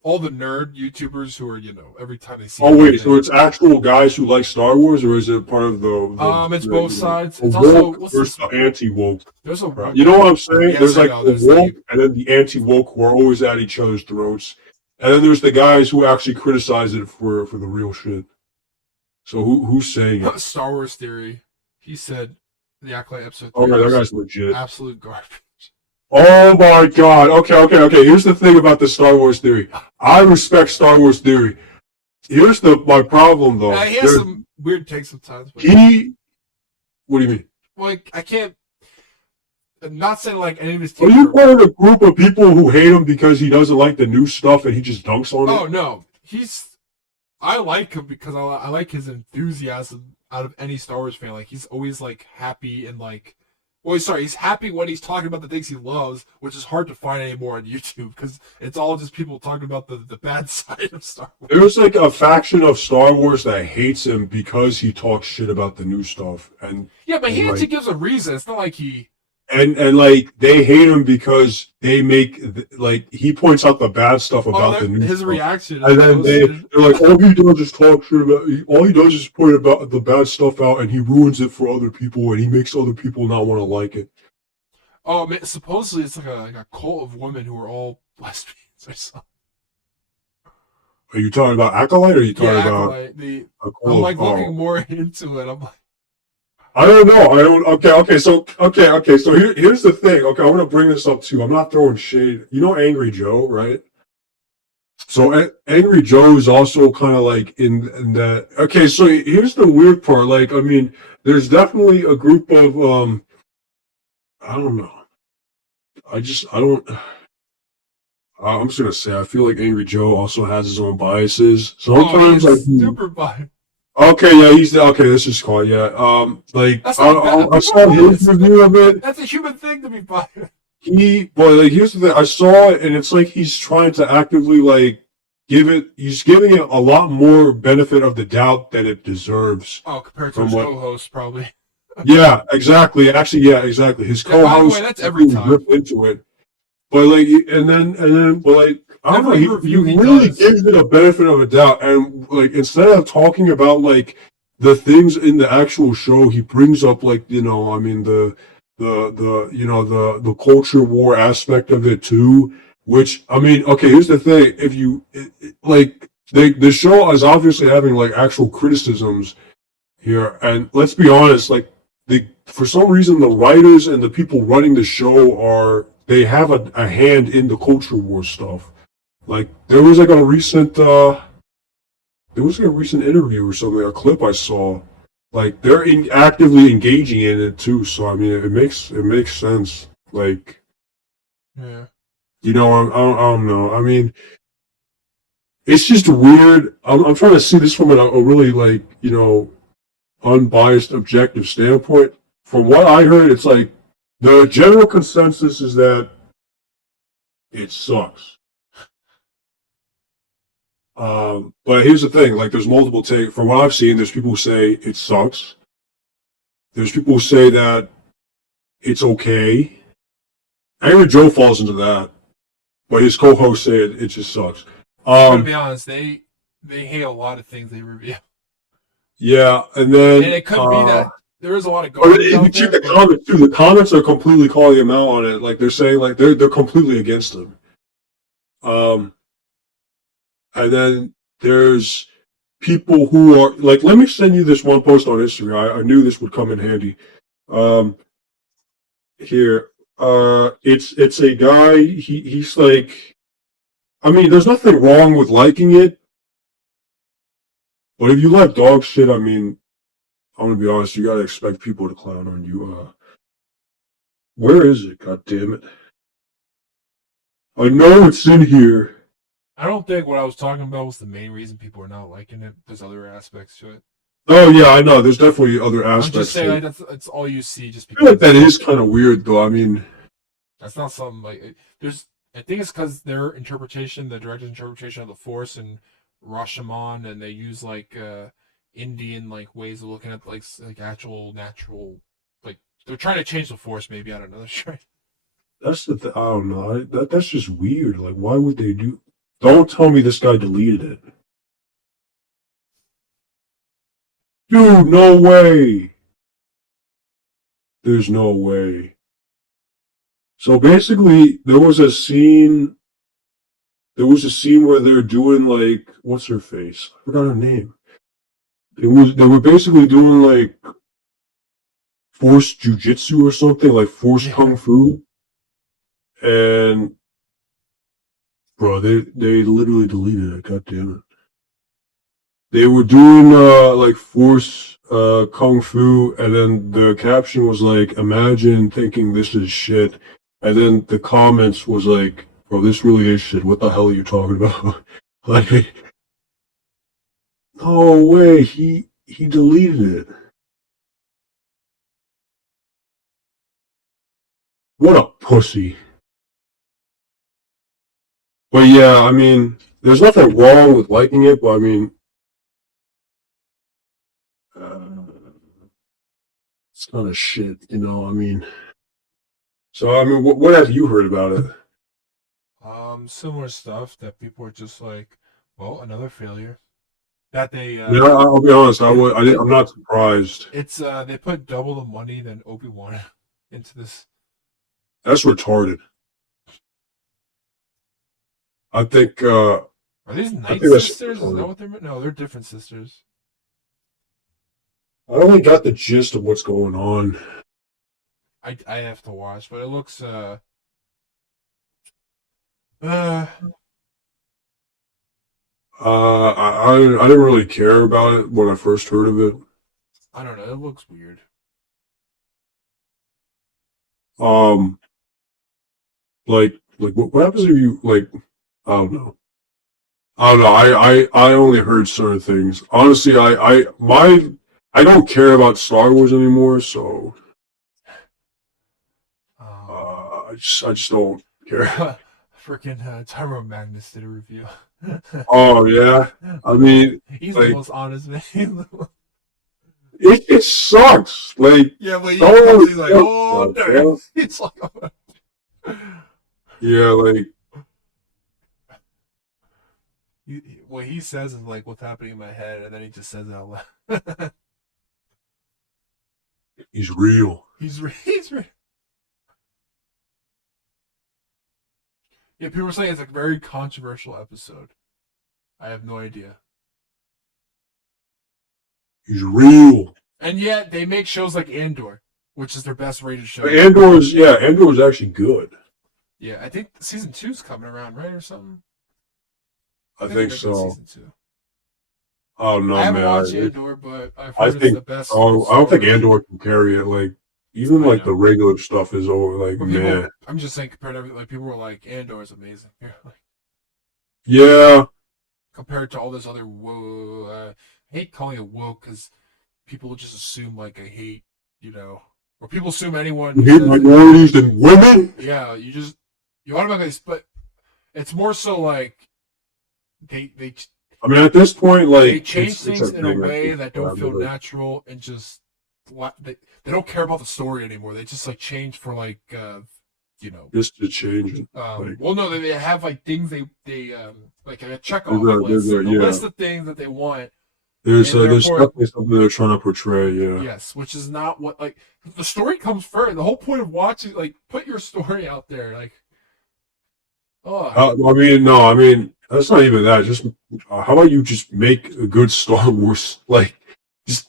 all the nerd YouTubers who are every time they see. Oh wait, so it's actual guys who like Star Wars, or is it part of it's both sides. The It's also woke versus the anti-woke. There's a You know what I'm saying? Yes, there's I like know, the there's woke and then the anti-woke who are always at each other's throats, and then there's the guys who actually criticize it for the real shit. So who's saying it? Star Wars Theory. He said the Acolyte episode 3 Oh, that was guy's legit. absolute garbage. Oh my god. Okay. Here's the thing about the Star Wars theory. I respect Star Wars theory. Here's my problem though. He has some weird takes sometimes. But What do you mean? like I can't. I'm not saying like any of his Are takes. you part of a group of people who hate him because he doesn't like the new stuff and he just dunks on it? Oh no, I like him because I like his enthusiasm out of any Star Wars fan. Like he's always like happy and like. Well, he's happy when he's talking about the things he loves, which is hard to find anymore on YouTube because it's all just people talking about the bad side of Star Wars. There's like a faction of Star Wars that hates him because he talks shit about the new stuff, and Yeah, but he and, actually gives a reason. It's not like he. and like they hate him because they make like he points out the bad stuff about the new his stuff. reaction. And then they're like, all he does is talk shit about. All he does is point about the bad stuff out, and he ruins it for other people, and he makes other people not want to like it. Oh man, supposedly it's like a cult of women who are all lesbians or something. Are you talking about Acolyte, or are you talking about Acolyte, a cult I'm like of, looking more into it. I'm like, I don't know. I don't. Okay. So here's the thing. Okay, I'm gonna bring this up too. I'm not throwing shade. You know, Angry Joe, right? So Angry Joe is also kind of like in that. Okay, so here's the weird part. Like, I mean, there's definitely a group of I don't know. I don't. I'm just gonna say I feel like Angry Joe also has his own biases. Sometimes he's super biased. Okay, yeah, okay. This is called like That's not bad. I saw his review of it. That's a human thing to be biased. Like here's the thing. I saw it, and it's like he's trying to actively like he's giving it a lot more benefit of the doubt than it deserves. Oh, compared to his co-host, probably. Yeah, exactly. Actually, yeah, exactly. His co-host, that's every time. ripped into it, but like, and then, but like, I don't know. He really gives it a benefit of a doubt, and like, instead of talking about like the things in the actual show, he brings up like I mean the culture war aspect of it too. Which I mean, okay, here's the thing: if you like, the show is obviously having like actual criticisms here, and let's be honest, like for some reason the writers and the people running the show they have a hand in the culture war stuff. Like there was like a recent interview or something, a clip I saw. Like they're actively engaging in it too. So I mean, it makes sense. Like, yeah, I don't know. I mean, it's just weird. I'm trying to see this from a really like unbiased, objective standpoint. From what I heard, it's like The general consensus is that it sucks. But here's the thing: like, there's multiple take. From what I've seen, there's people who say it sucks. There's people who say that it's okay. Angry Joe falls into that, but his co-hosts say it just sucks. I'm gonna be honest, they hate a lot of things they review. Yeah, and then And it could be that there is a lot of but garbage if you out check there. the comments too, the comments are completely calling him out on it. Like, they're saying, like, they're completely against him. And then there's people who are like, let me send you this one post on Instagram. I knew this would come in handy. Um, here, it's a guy. He's like, I mean, there's nothing wrong with liking it, but if you like dog shit, I mean, I'm gonna be honest, you gotta expect people to clown on you. Where is it? God damn it! I know it's in here. I don't think what I was talking about was the main reason people are not liking it. There's other aspects to it. Oh yeah, I know. There's definitely other I'm aspects. just saying like, that's all you see. Just I feel like because that is kind of weird, though. I mean, that's not something like there's. I think it's because their interpretation, the director's interpretation of the Force and Rashomon, and they use like Indian like ways of looking at like actual natural like they're trying to change the Force. Maybe I don't know. They're trying. that's the I don't know. That's just weird. Like, why would they do? Don't tell me this guy deleted it, dude. No way. There's no way. So basically, there was a scene. There was a scene where they're doing, like, what's her face? I forgot her name. They were basically doing like forced jujitsu or something, like forced kung fu, and bro, they literally deleted it. God damn it. They were doing like force kung fu, and then the caption was like, "Imagine thinking this is shit," and then the comments was like, "Bro, this really is shit. What the hell are you talking about?" Like, no way. He deleted it. What a pussy. But yeah, I mean, there's nothing wrong with liking it, but I mean, uh, it's kind of shit, you know. I mean, so I mean, what have you heard about it? Similar stuff that people are just like, well, another failure. That they Yeah, I'll be honest. I'm it not surprised. it's they put double the money than Obi-Wan into this. That's retarded. I think. Are these I Night think that's sisters? Is that retarded. what they're? No, they're different sisters. I only got the gist of what's going on. I have to watch, but it looks uh I didn't really care about it when I first heard of it. I don't know. It looks weird. Um, like what happens if you like? I don't know. I don't know. I only heard certain things. Honestly, I don't care about Star Wars anymore, so Um, I just don't care. freaking Tyrone Magnus did a review. Oh yeah, I mean, He's the like, most honest man. it sucks. Like, Yeah, but oh, he's like, oh, damn. yeah, He's like, yeah, like what he says is like what's happening in my head, and then he just says it out loud. he's real. He's yeah. People are saying it's a very controversial episode. I have no idea. He's real. And yet they make shows like Andor, which is their best rated show. Andor's actually good. Yeah, I think season 2's coming around, right, or something. I think so. Season 2. Oh no, I haven't man. watched Andor, but I've I heard it's think. the best. Oh, I don't think story. Andor can carry it. Like, even I like know. the regular stuff is over. Like, But man. people, I'm just saying, compared to everything, like people were like, Andor is amazing. Yeah. Compared to all this other I hate calling it woke because people just assume like I hate, Or people assume anyone You who hate says minorities and women? yeah, you automatically, but it's more so like they I mean, at this point, they like, change it's things a in a thing. I way think, that don't feel like, natural and just they don't care about the story anymore. They just like change for like you know. just to change it. Like, Well, no, they have like things they like a there's checkoff list, the yeah. list of things that they want, There's and therefore definitely something they're trying to portray. Yeah. yes, which is not what like the story comes first. The whole point of watching like put your story out there, like oh I mean, no, I mean that's not even that. Just how about you just make a good Star Wars? Like, just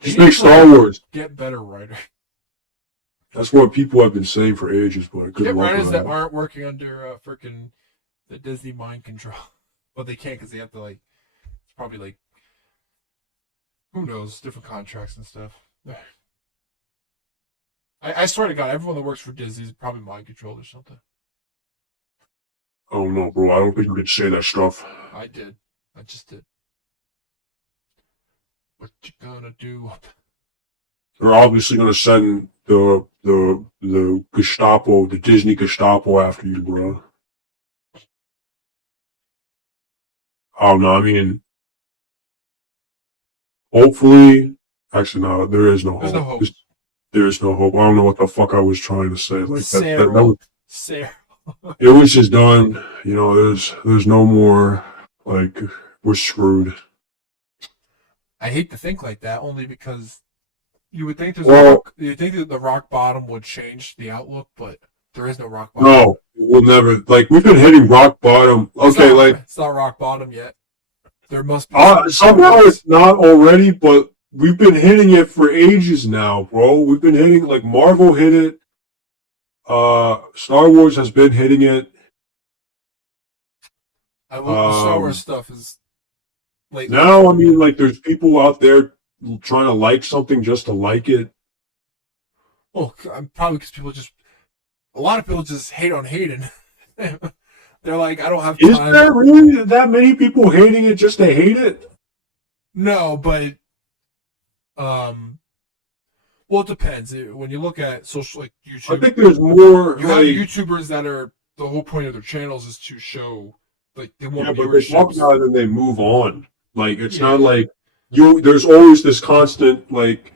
they just need make to Star like, Wars. get better writers. That's what people have been saying for ages. But good Get luck writers with that that. aren't working under freaking the Disney mind control, but they can't because they have to like it's probably like who knows different contracts and stuff. I swear to God, everyone that works for Disney is probably mind controlled or something. Oh no, bro! I don't think you can say that stuff. I did. I just did. What you gonna do? They're obviously gonna send the Gestapo, the Disney Gestapo, after you, bro. Oh no, I mean, hopefully, actually, no, there is no There's no hope. hope. There is no hope. I don't know what the fuck I was trying to say. Like that was, Sarah. it was just done. You know, there's no more. Like, we're screwed. I hate to think like that, only because you would think Well, you think that the rock bottom would change the outlook, but there is no rock bottom. no, we'll never. Like, we've been hitting rock bottom. Okay, It's not rock bottom yet. There must be somehow it's not already, but we've been hitting it for ages now, bro. We've been hitting, like, Marvel hit it. Star Wars has been hitting it. The Star Wars stuff is lately. Now, I mean, like, there's people out there trying to like something just to like it. Oh, probably because a lot of people just hate on Hayden. They're like, I don't have time. Is there really that many people hating it just to hate it? No, but well, it depends. When you look at social, like YouTube, I think there's more. You have YouTubers that are the whole point of their channels is to show like they want but they talk viewership. about it and they move on. Like, it's not like there's always this constant, like,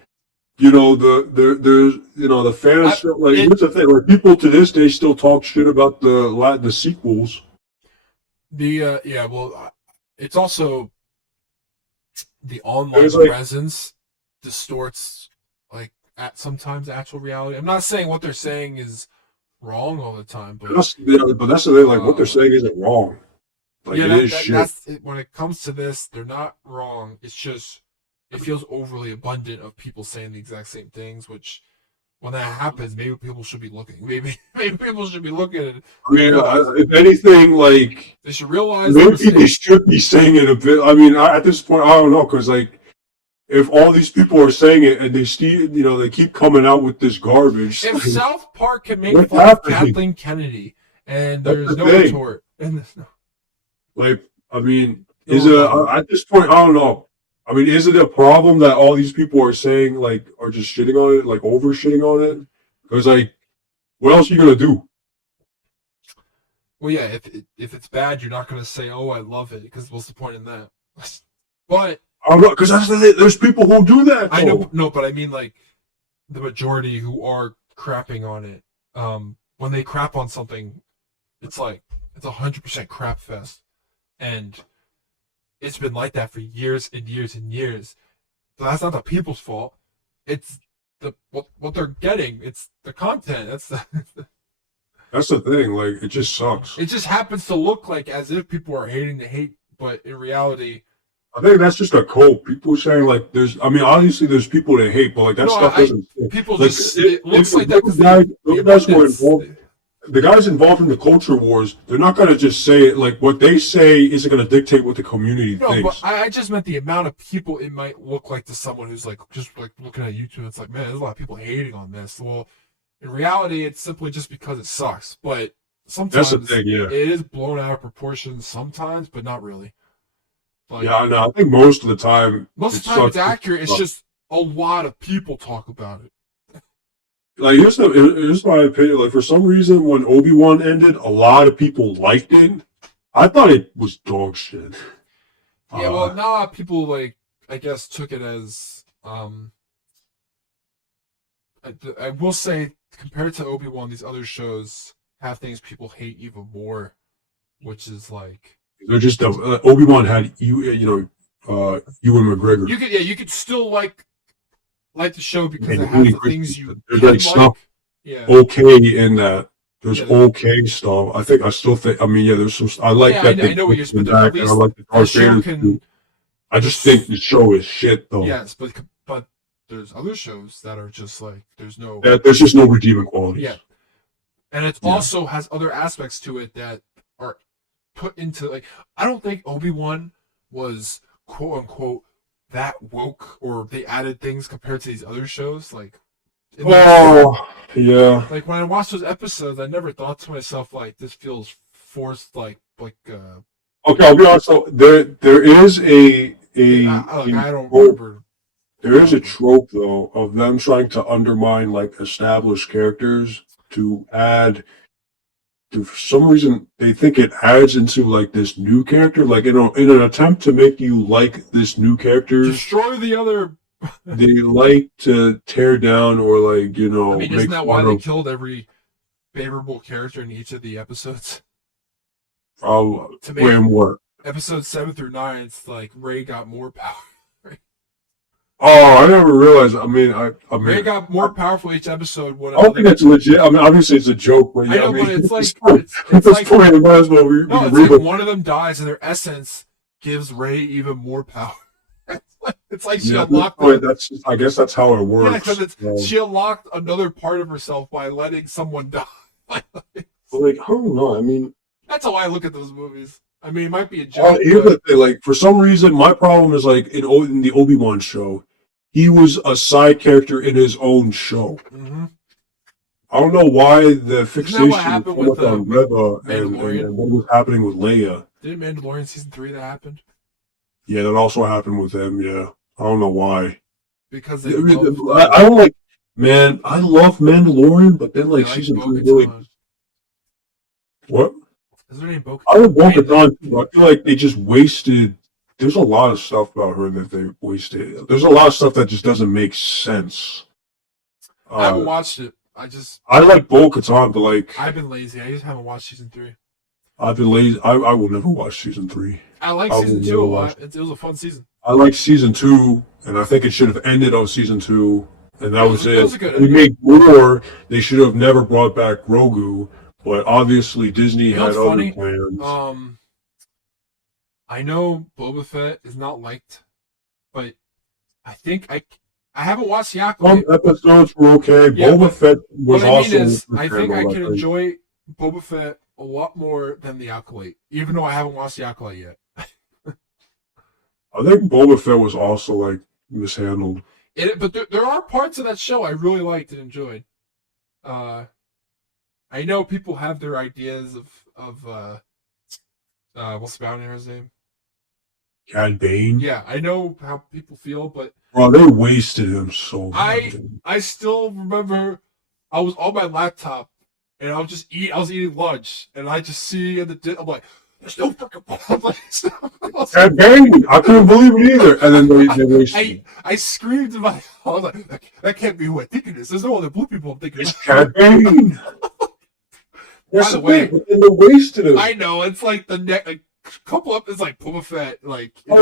you know, there's you know, the fans. Like, here's the thing: like, people to this day still talk shit about the sequels. It's also the online like, presence distorts like sometimes actual reality. I'm not saying what they're saying is wrong all the time, but that's the thing. Like, what they're saying isn't wrong. Like, it is shit. That's it. When it comes to this, they're not wrong. It's just it feels overly abundant of people saying the exact same things, which when that happens, maybe people should be looking. Maybe people should be looking at it. I mean, if anything, like, they should realize maybe they should be saying it a bit. I mean, at this point, I don't know, because, like, if all these people are saying it and they still, you know, they keep coming out with this garbage. If like, South Park can make fun of Kathleen Kennedy and there's no retort, and like, I mean, at this point, I don't know. I mean, is it a problem that all these people are saying, like, are just shitting on it, like, over shitting on it? Because, like, what else are you gonna do? Well, yeah, if it's bad, you're not gonna say, "Oh, I love it," because what's the point in that? But I don't know, because there's people who do that. I know, no, but I mean, like, the majority who are crapping on it, when they crap on something, it's like it's 100% crap fest, and it's been like that for years and years and years. So that's not the people's fault. It's what they're getting. It's the content. That's the thing. Like, it just sucks. It just happens to look like as if people are hating the hate, but in reality, I think that's just a code. People saying, like, I mean, obviously there's people that hate, but, like, that stuff doesn't. People like, just it looks like that because the guys involved in the culture wars, they're not going to just say it. Like, what they say isn't going to dictate what the community thinks. But I just meant the amount of people it might look like to someone who's like just like looking at YouTube. It's like, man, there's a lot of people hating on this. Well, in reality, it's simply just because it sucks. But sometimes that's the thing, it is blown out of proportion. Sometimes, but not really. Like, yeah, I know. I think most of the time, it's accurate. It's just a lot of people talk about it. like here's my opinion. Like for some reason, when Obi-Wan ended, a lot of people liked it. I thought it was dog shit. Yeah, well, now people like I guess took it as I will say compared to Obi-Wan, these other shows have things people hate even more, which is like they're just Obi-Wan had Ewan McGregor. you could still like the show because And it has Hayden the things Christensen. you There's can like stuff Yeah. okay in that. There's Yeah. okay stuff. I still think. I mean, yeah. There's some. I like Yeah, that I know what you're. bring But at back, and I least like the the Darth show Vader can. too. I just think the show is shit though. Yes, but there's other shows that are just like there's no. There's just no redeeming qualities. Yeah, and it also has other aspects to it that are put into like I don't think Obi-Wan was quote unquote that woke or they added things compared to these other shows like Yeah. like when I watched those episodes I never thought to myself like this feels forced Okay, I'll be honest. So there is I don't remember. there is a trope though of them trying to undermine like established characters to add. For some reason, they think it adds into like this new character, like in an attempt to make you like this new character. Destroy the other. They like to tear down or like I mean, isn't that why they killed every favorable character in each of the episodes? To make way more. Episodes 7 through 9, it's like Rey got more power. Oh, I never realized. I mean, Rey got more powerful each episode. I don't think that's legit. I mean, obviously it's a joke, but yeah, but it's like it's like point, it might as well no, it's like one of them dies, and their essence gives Rey even more power. It's like she unlocked. I guess that's how it works. Yeah, because she unlocked another part of herself by letting someone die. Like I don't know. I mean, that's how I look at those movies. I mean, it might be a joke. Here's the thing, like for some reason, my problem is like in the Obi-Wan show, he was a side character in his own show. Mm-hmm. I don't know why the fixation was on Reva and what was happening with Leia. Didn't Mandalorian season 3 that happened? Yeah, that also happened with him. Yeah, I don't know why. Because I don't like. Man, I love Mandalorian, but then like season 3 really. What? Is her name Bo-Katan? I love Bo-Katan too. I feel like they just wasted. There's a lot of stuff about her that they wasted. There's a lot of stuff that just doesn't make sense. I haven't watched it. I like Bo-Katan, but like I've been lazy. I just haven't watched season 3. I've been lazy. I will never watch season 3. I like season 2 a lot. It was a fun season. I like season 2, and I think it should have ended on season 2, and that was it. If we make more, they should have never brought back Grogu, but obviously Disney had other plans. I know Boba Fett is not liked, but I think I haven't watched the Acolyte. Some episodes were okay. Yeah, Boba Fett was also. I think I can enjoy Boba Fett a lot more than the Acolyte, even though I haven't watched the Acolyte yet. I think Boba Fett was also like mishandled. But there are parts of that show I really liked and enjoyed. I know people have their ideas of what's the bounty name? Cad Bane. Yeah, I know how people feel, but bro, they wasted him so much. I still remember I was on my laptop and I was eating lunch and I just see I'm like, there's no freaking Cad Bane. I couldn't believe it either. And then they wasted. I screamed to I was like, that can't be who I think it is. There's no other blue people I'm thinking. It's Cad Bane. By the way, but then they wasted him. I know it's like the next couple up is like Boba Fett, like in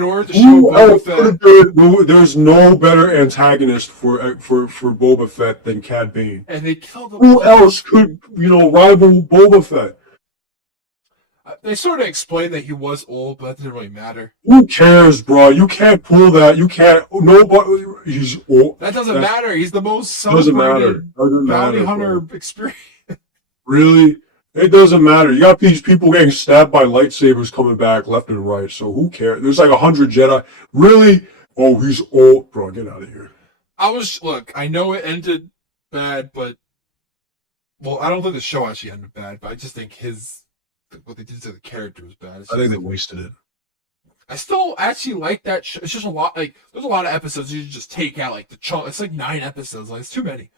order to show Boba Fett. There's no better antagonist for Boba Fett than Cad Bane. And they killed him. Who else could rival Boba Fett? They sort of explained that he was old, but that didn't really matter. Who cares, bro? You can't pull that. You can't. Nobody. He's old. That doesn't matter. He's the most celebrated bounty hunter experience. Really? It doesn't matter. You got these people getting stabbed by lightsabers coming back left and right, so who cares? There's like 100 Jedi. Really? Oh, he's old. Bro, get out of here. Look, I know it ended bad, but... Well, I don't think the show actually ended bad, but I just think what they did to the character was bad. I think they wasted it. I still actually like that show. It's just a lot, like, there's a lot of episodes you just take out, like, the chunk. It's like 9 episodes. Like, it's too many.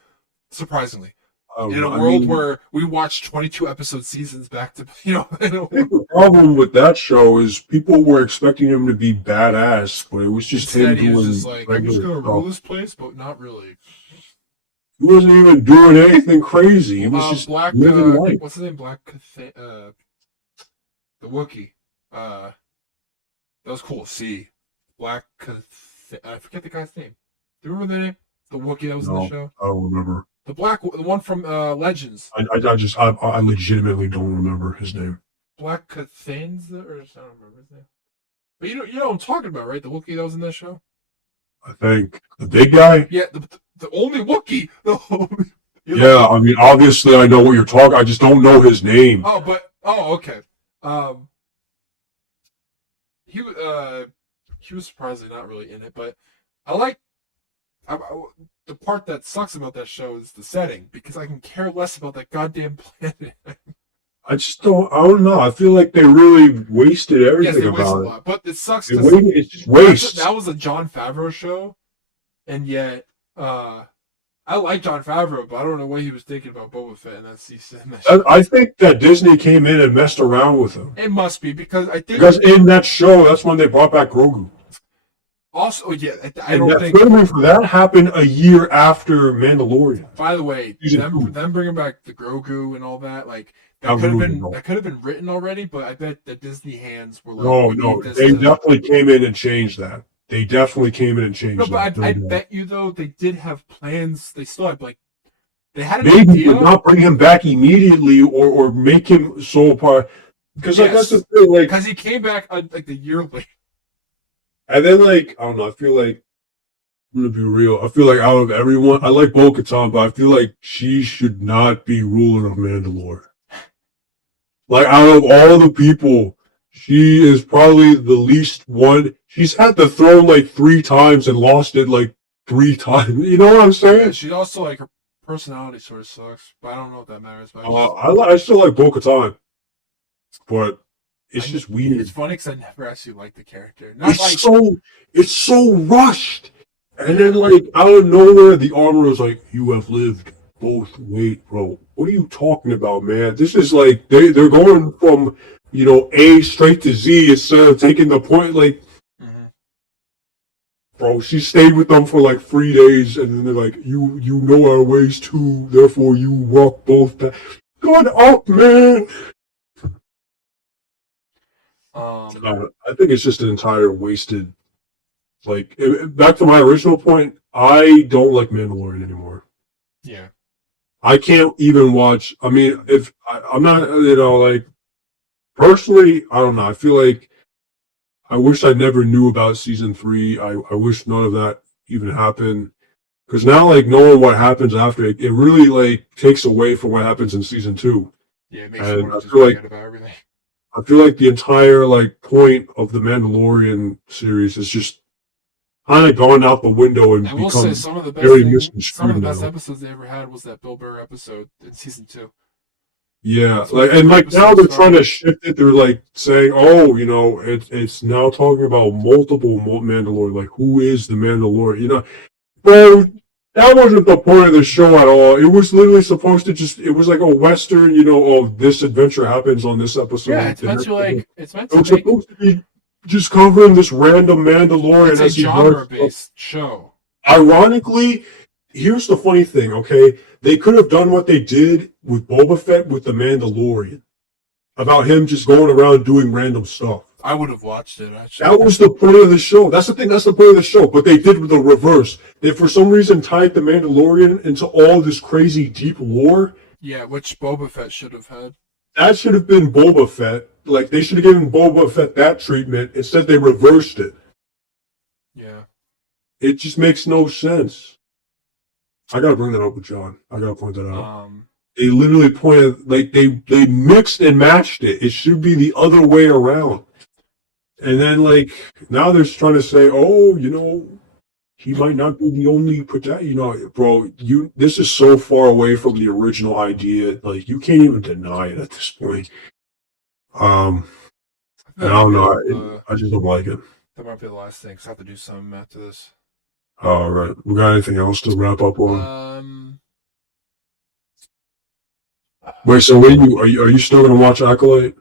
surprisingly. I don't In know. a world where we watch 22 episode seasons back to, I think the problem with that show is people were expecting him to be badass, but it was just him instead he was just doing like, I'm just regular gonna rule stuff. this place, but not really. He wasn't even doing anything crazy. He was just living life. What's his name? The Wookiee. That was cool to see. I forget the guy's name. Do you remember the name? The Wookiee that was in the show? I don't remember. The one from Legends. I legitimately don't remember his name. Black Cathanes, or I don't remember his name. But you know what I'm talking about, right? The Wookiee that was in that show? I think the big guy. Yeah, the only Wookiee. Yeah, I mean, obviously I know what you're talking. I just don't know his name. Okay. He was surprisingly not really in it, but I like the part that sucks about that show is the setting, because I can care less about that goddamn planet. I don't know. I feel like they really wasted everything Yes, they wasted about a it. lot, but it sucks It's because just waste. that was a Jon Favreau show, and yet I like Jon Favreau, but I don't know what he was thinking about Boba Fett in that season. I think that Disney came in and messed around with him. It must be because in that show, that's when they brought back Grogu. Also, yeah, Filming for that happened a year after Mandalorian. By the way, them bringing back the Grogu and all that, like that could have been written already, but I bet the Disney hands were like, no, they definitely came in and changed that. They definitely came in and changed that. No, but I bet you though they did have plans. They still had they had an idea, but not bring him back immediately or make him so part. Because that's the thing, because he came back like a year later. And then I don't know. I feel like I'm gonna be real. I feel like out of everyone, I like Bo-Katan, but I feel like she should not be ruler of Mandalore. Like out of all the people, she is probably the least one. She's had the throne 3 times and lost it 3 times. You know what I'm saying? Yeah, she also her personality sort of sucks, but I don't know if that matters. But I still like Bo-Katan, but it's just weird. It's funny because I never actually liked the character. It's so rushed, and then out of nowhere, the armor is like, "You have lived both." Wait, bro, what are you talking about, man? This is they're going from A straight to Z instead of taking the point. Bro, she stayed with them for 3 days, and then they're like, "You know our ways too, therefore you walk both." Good up, man. I think it's just an entire wasted. Back to my original point, I don't like Mandalorian anymore. Yeah. I can't even watch. I mean, if I'm not, personally, I don't know. I feel like I wish I never knew about season 3. I wish none of that even happened. Because now, knowing what happens after it really takes away from what happens in season 2. Yeah, it makes you want to just forget about everything. I feel like the entire point of the Mandalorian series is just kind of gone out the window and will become say some of the best episodes they ever had was that Bill Burr episode in season 2. Yeah, now they're trying to shift it. They're saying, "Oh, it's now talking about multiple Mandalorian. Who is the Mandalorian?" Bro, that wasn't the point of the show at all. It was literally supposed to it was like a Western, this adventure happens on this episode. Yeah, it's meant to supposed to be just covering this random Mandalorian. It's a genre-based show. Ironically, here's the funny thing, okay? They could have done what they did with Boba Fett with the Mandalorian. About him just going around doing random stuff. I would have watched it, actually. That was the point of the show. That's the thing. That's the point of the show. But they did the reverse. They, for some reason, tied the Mandalorian into all this crazy deep lore. Yeah, which Boba Fett should have had. That should have been Boba Fett. They should have given Boba Fett that treatment. Instead, they reversed it. Yeah. It just makes no sense. I gotta bring that up with John. I gotta point that out. They literally pointed, they mixed and matched it. It should be the other way around. And then, now they're trying to say, "Oh, he might not be the only bro, this is so far away from the original idea. You can't even deny it at this point. I don't know. I just don't like it. That might be the last thing, because I have to do something after this. All right. We got anything else to wrap up on? Wait, so when are you still gonna watch Acolyte?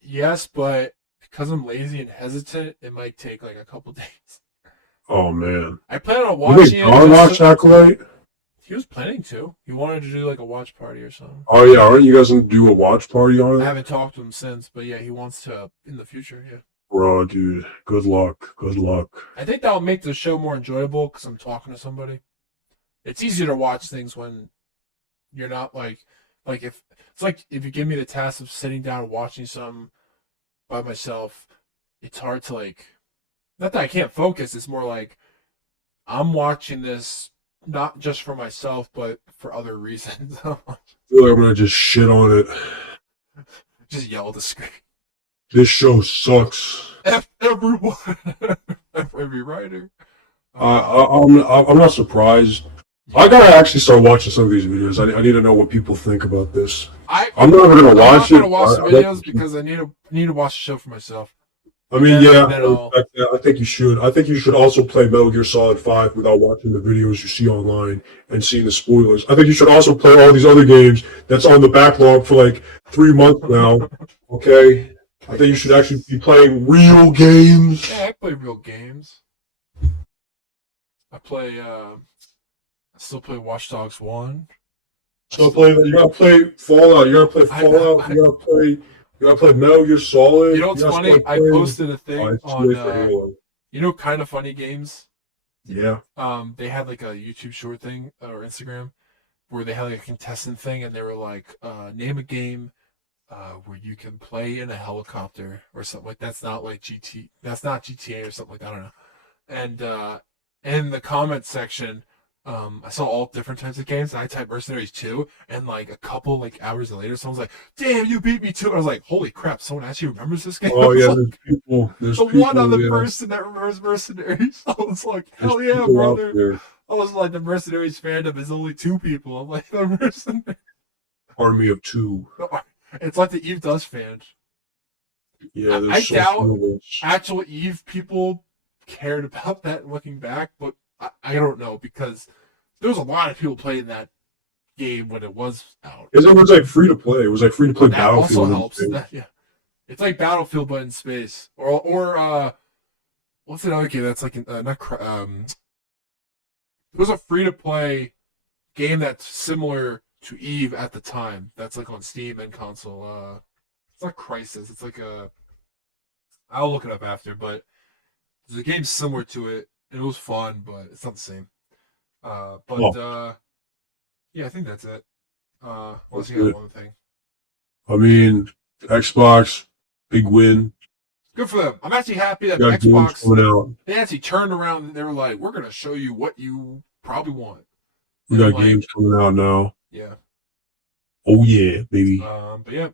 Yes, but because I'm lazy and hesitant, it might take like a couple days. Oh man, I plan on you think watching it. Don watched Acolyte? He was planning to. He wanted to do like a watch party or something. Oh yeah, aren't you guys gonna do a watch party on I it? haven't talked to him since, but yeah, he wants to in the future. Yeah, Bro, dude, good luck. Good luck. I think that'll make the show more enjoyable because I'm talking to somebody. It's easier to watch things when you're not like if it's like if you give me the task of sitting down and watching something by myself, it's hard to like. Not that I can't focus. It's more like I'm watching this not just for myself, but for other reasons. I feel like I'm gonna just shit on it. Just yell at the screen. This show sucks. F everyone. F every writer. I'm not surprised. I gotta actually start watching some of these videos. I need to know what people think about this. I'm never gonna watch it. I'm not gonna watch the videos because I need to watch the show for myself. I mean, yeah, I respect that. I think you should. I think you should also play Metal Gear Solid 5 without watching the videos you see online and seeing the spoilers. I think you should also play all these other games that's on the backlog for like 3 months now. Okay? I think you should actually be playing real games. Yeah, I play real games. I still play Watch Dogs 1. You gotta play Fallout. You gotta play Fallout. You gotta play Metal Gear Solid. You know what's funny? I posted a thing on Kind of Funny Games. Yeah. They had like a YouTube short thing or Instagram where they had like a contestant thing, and they were like, name a game where you can play in a helicopter or something like that's not like that's not GTA or something like that. I don't know. And in the comment section, I saw all different types of games. And I typed Mercenaries 2, and like a couple like hours later, someone's like, "Damn, you beat me too!" I was like, "Holy crap! Someone actually remembers this game." Oh yeah, like, there's the people, one other yeah. person that remembers Mercenaries. I was like, "Hell There's yeah, people out brother!" there. I was like, "The Mercenaries fandom is only 2 people." I'm like, "The Mercenaries." Army of 2. It's like the Eve Does fan. Yeah, there's I so doubt few of us. actual Eve people cared about that looking back, but I don't know because there was a lot of people playing that game when it was out. Because it was like free to play. It was like free to play That Battlefield. also helps. Yeah, it's like Battlefield but in space, or what's another game that's like it was a free to play game that's similar to Eve at the time. That's like on Steam and console. It's not Crisis. It's like I'll look it up after, but there's a game similar to it. It was fun, but it's not the same. Yeah, I think that's it. Unless you got one thing. I mean, Xbox, big win. Good for them. I'm actually happy that Got games Xbox, coming out. they actually turned around and they were like, we're going to show you what you probably want. We got games coming out now. Yeah. Oh yeah, baby. But yeah,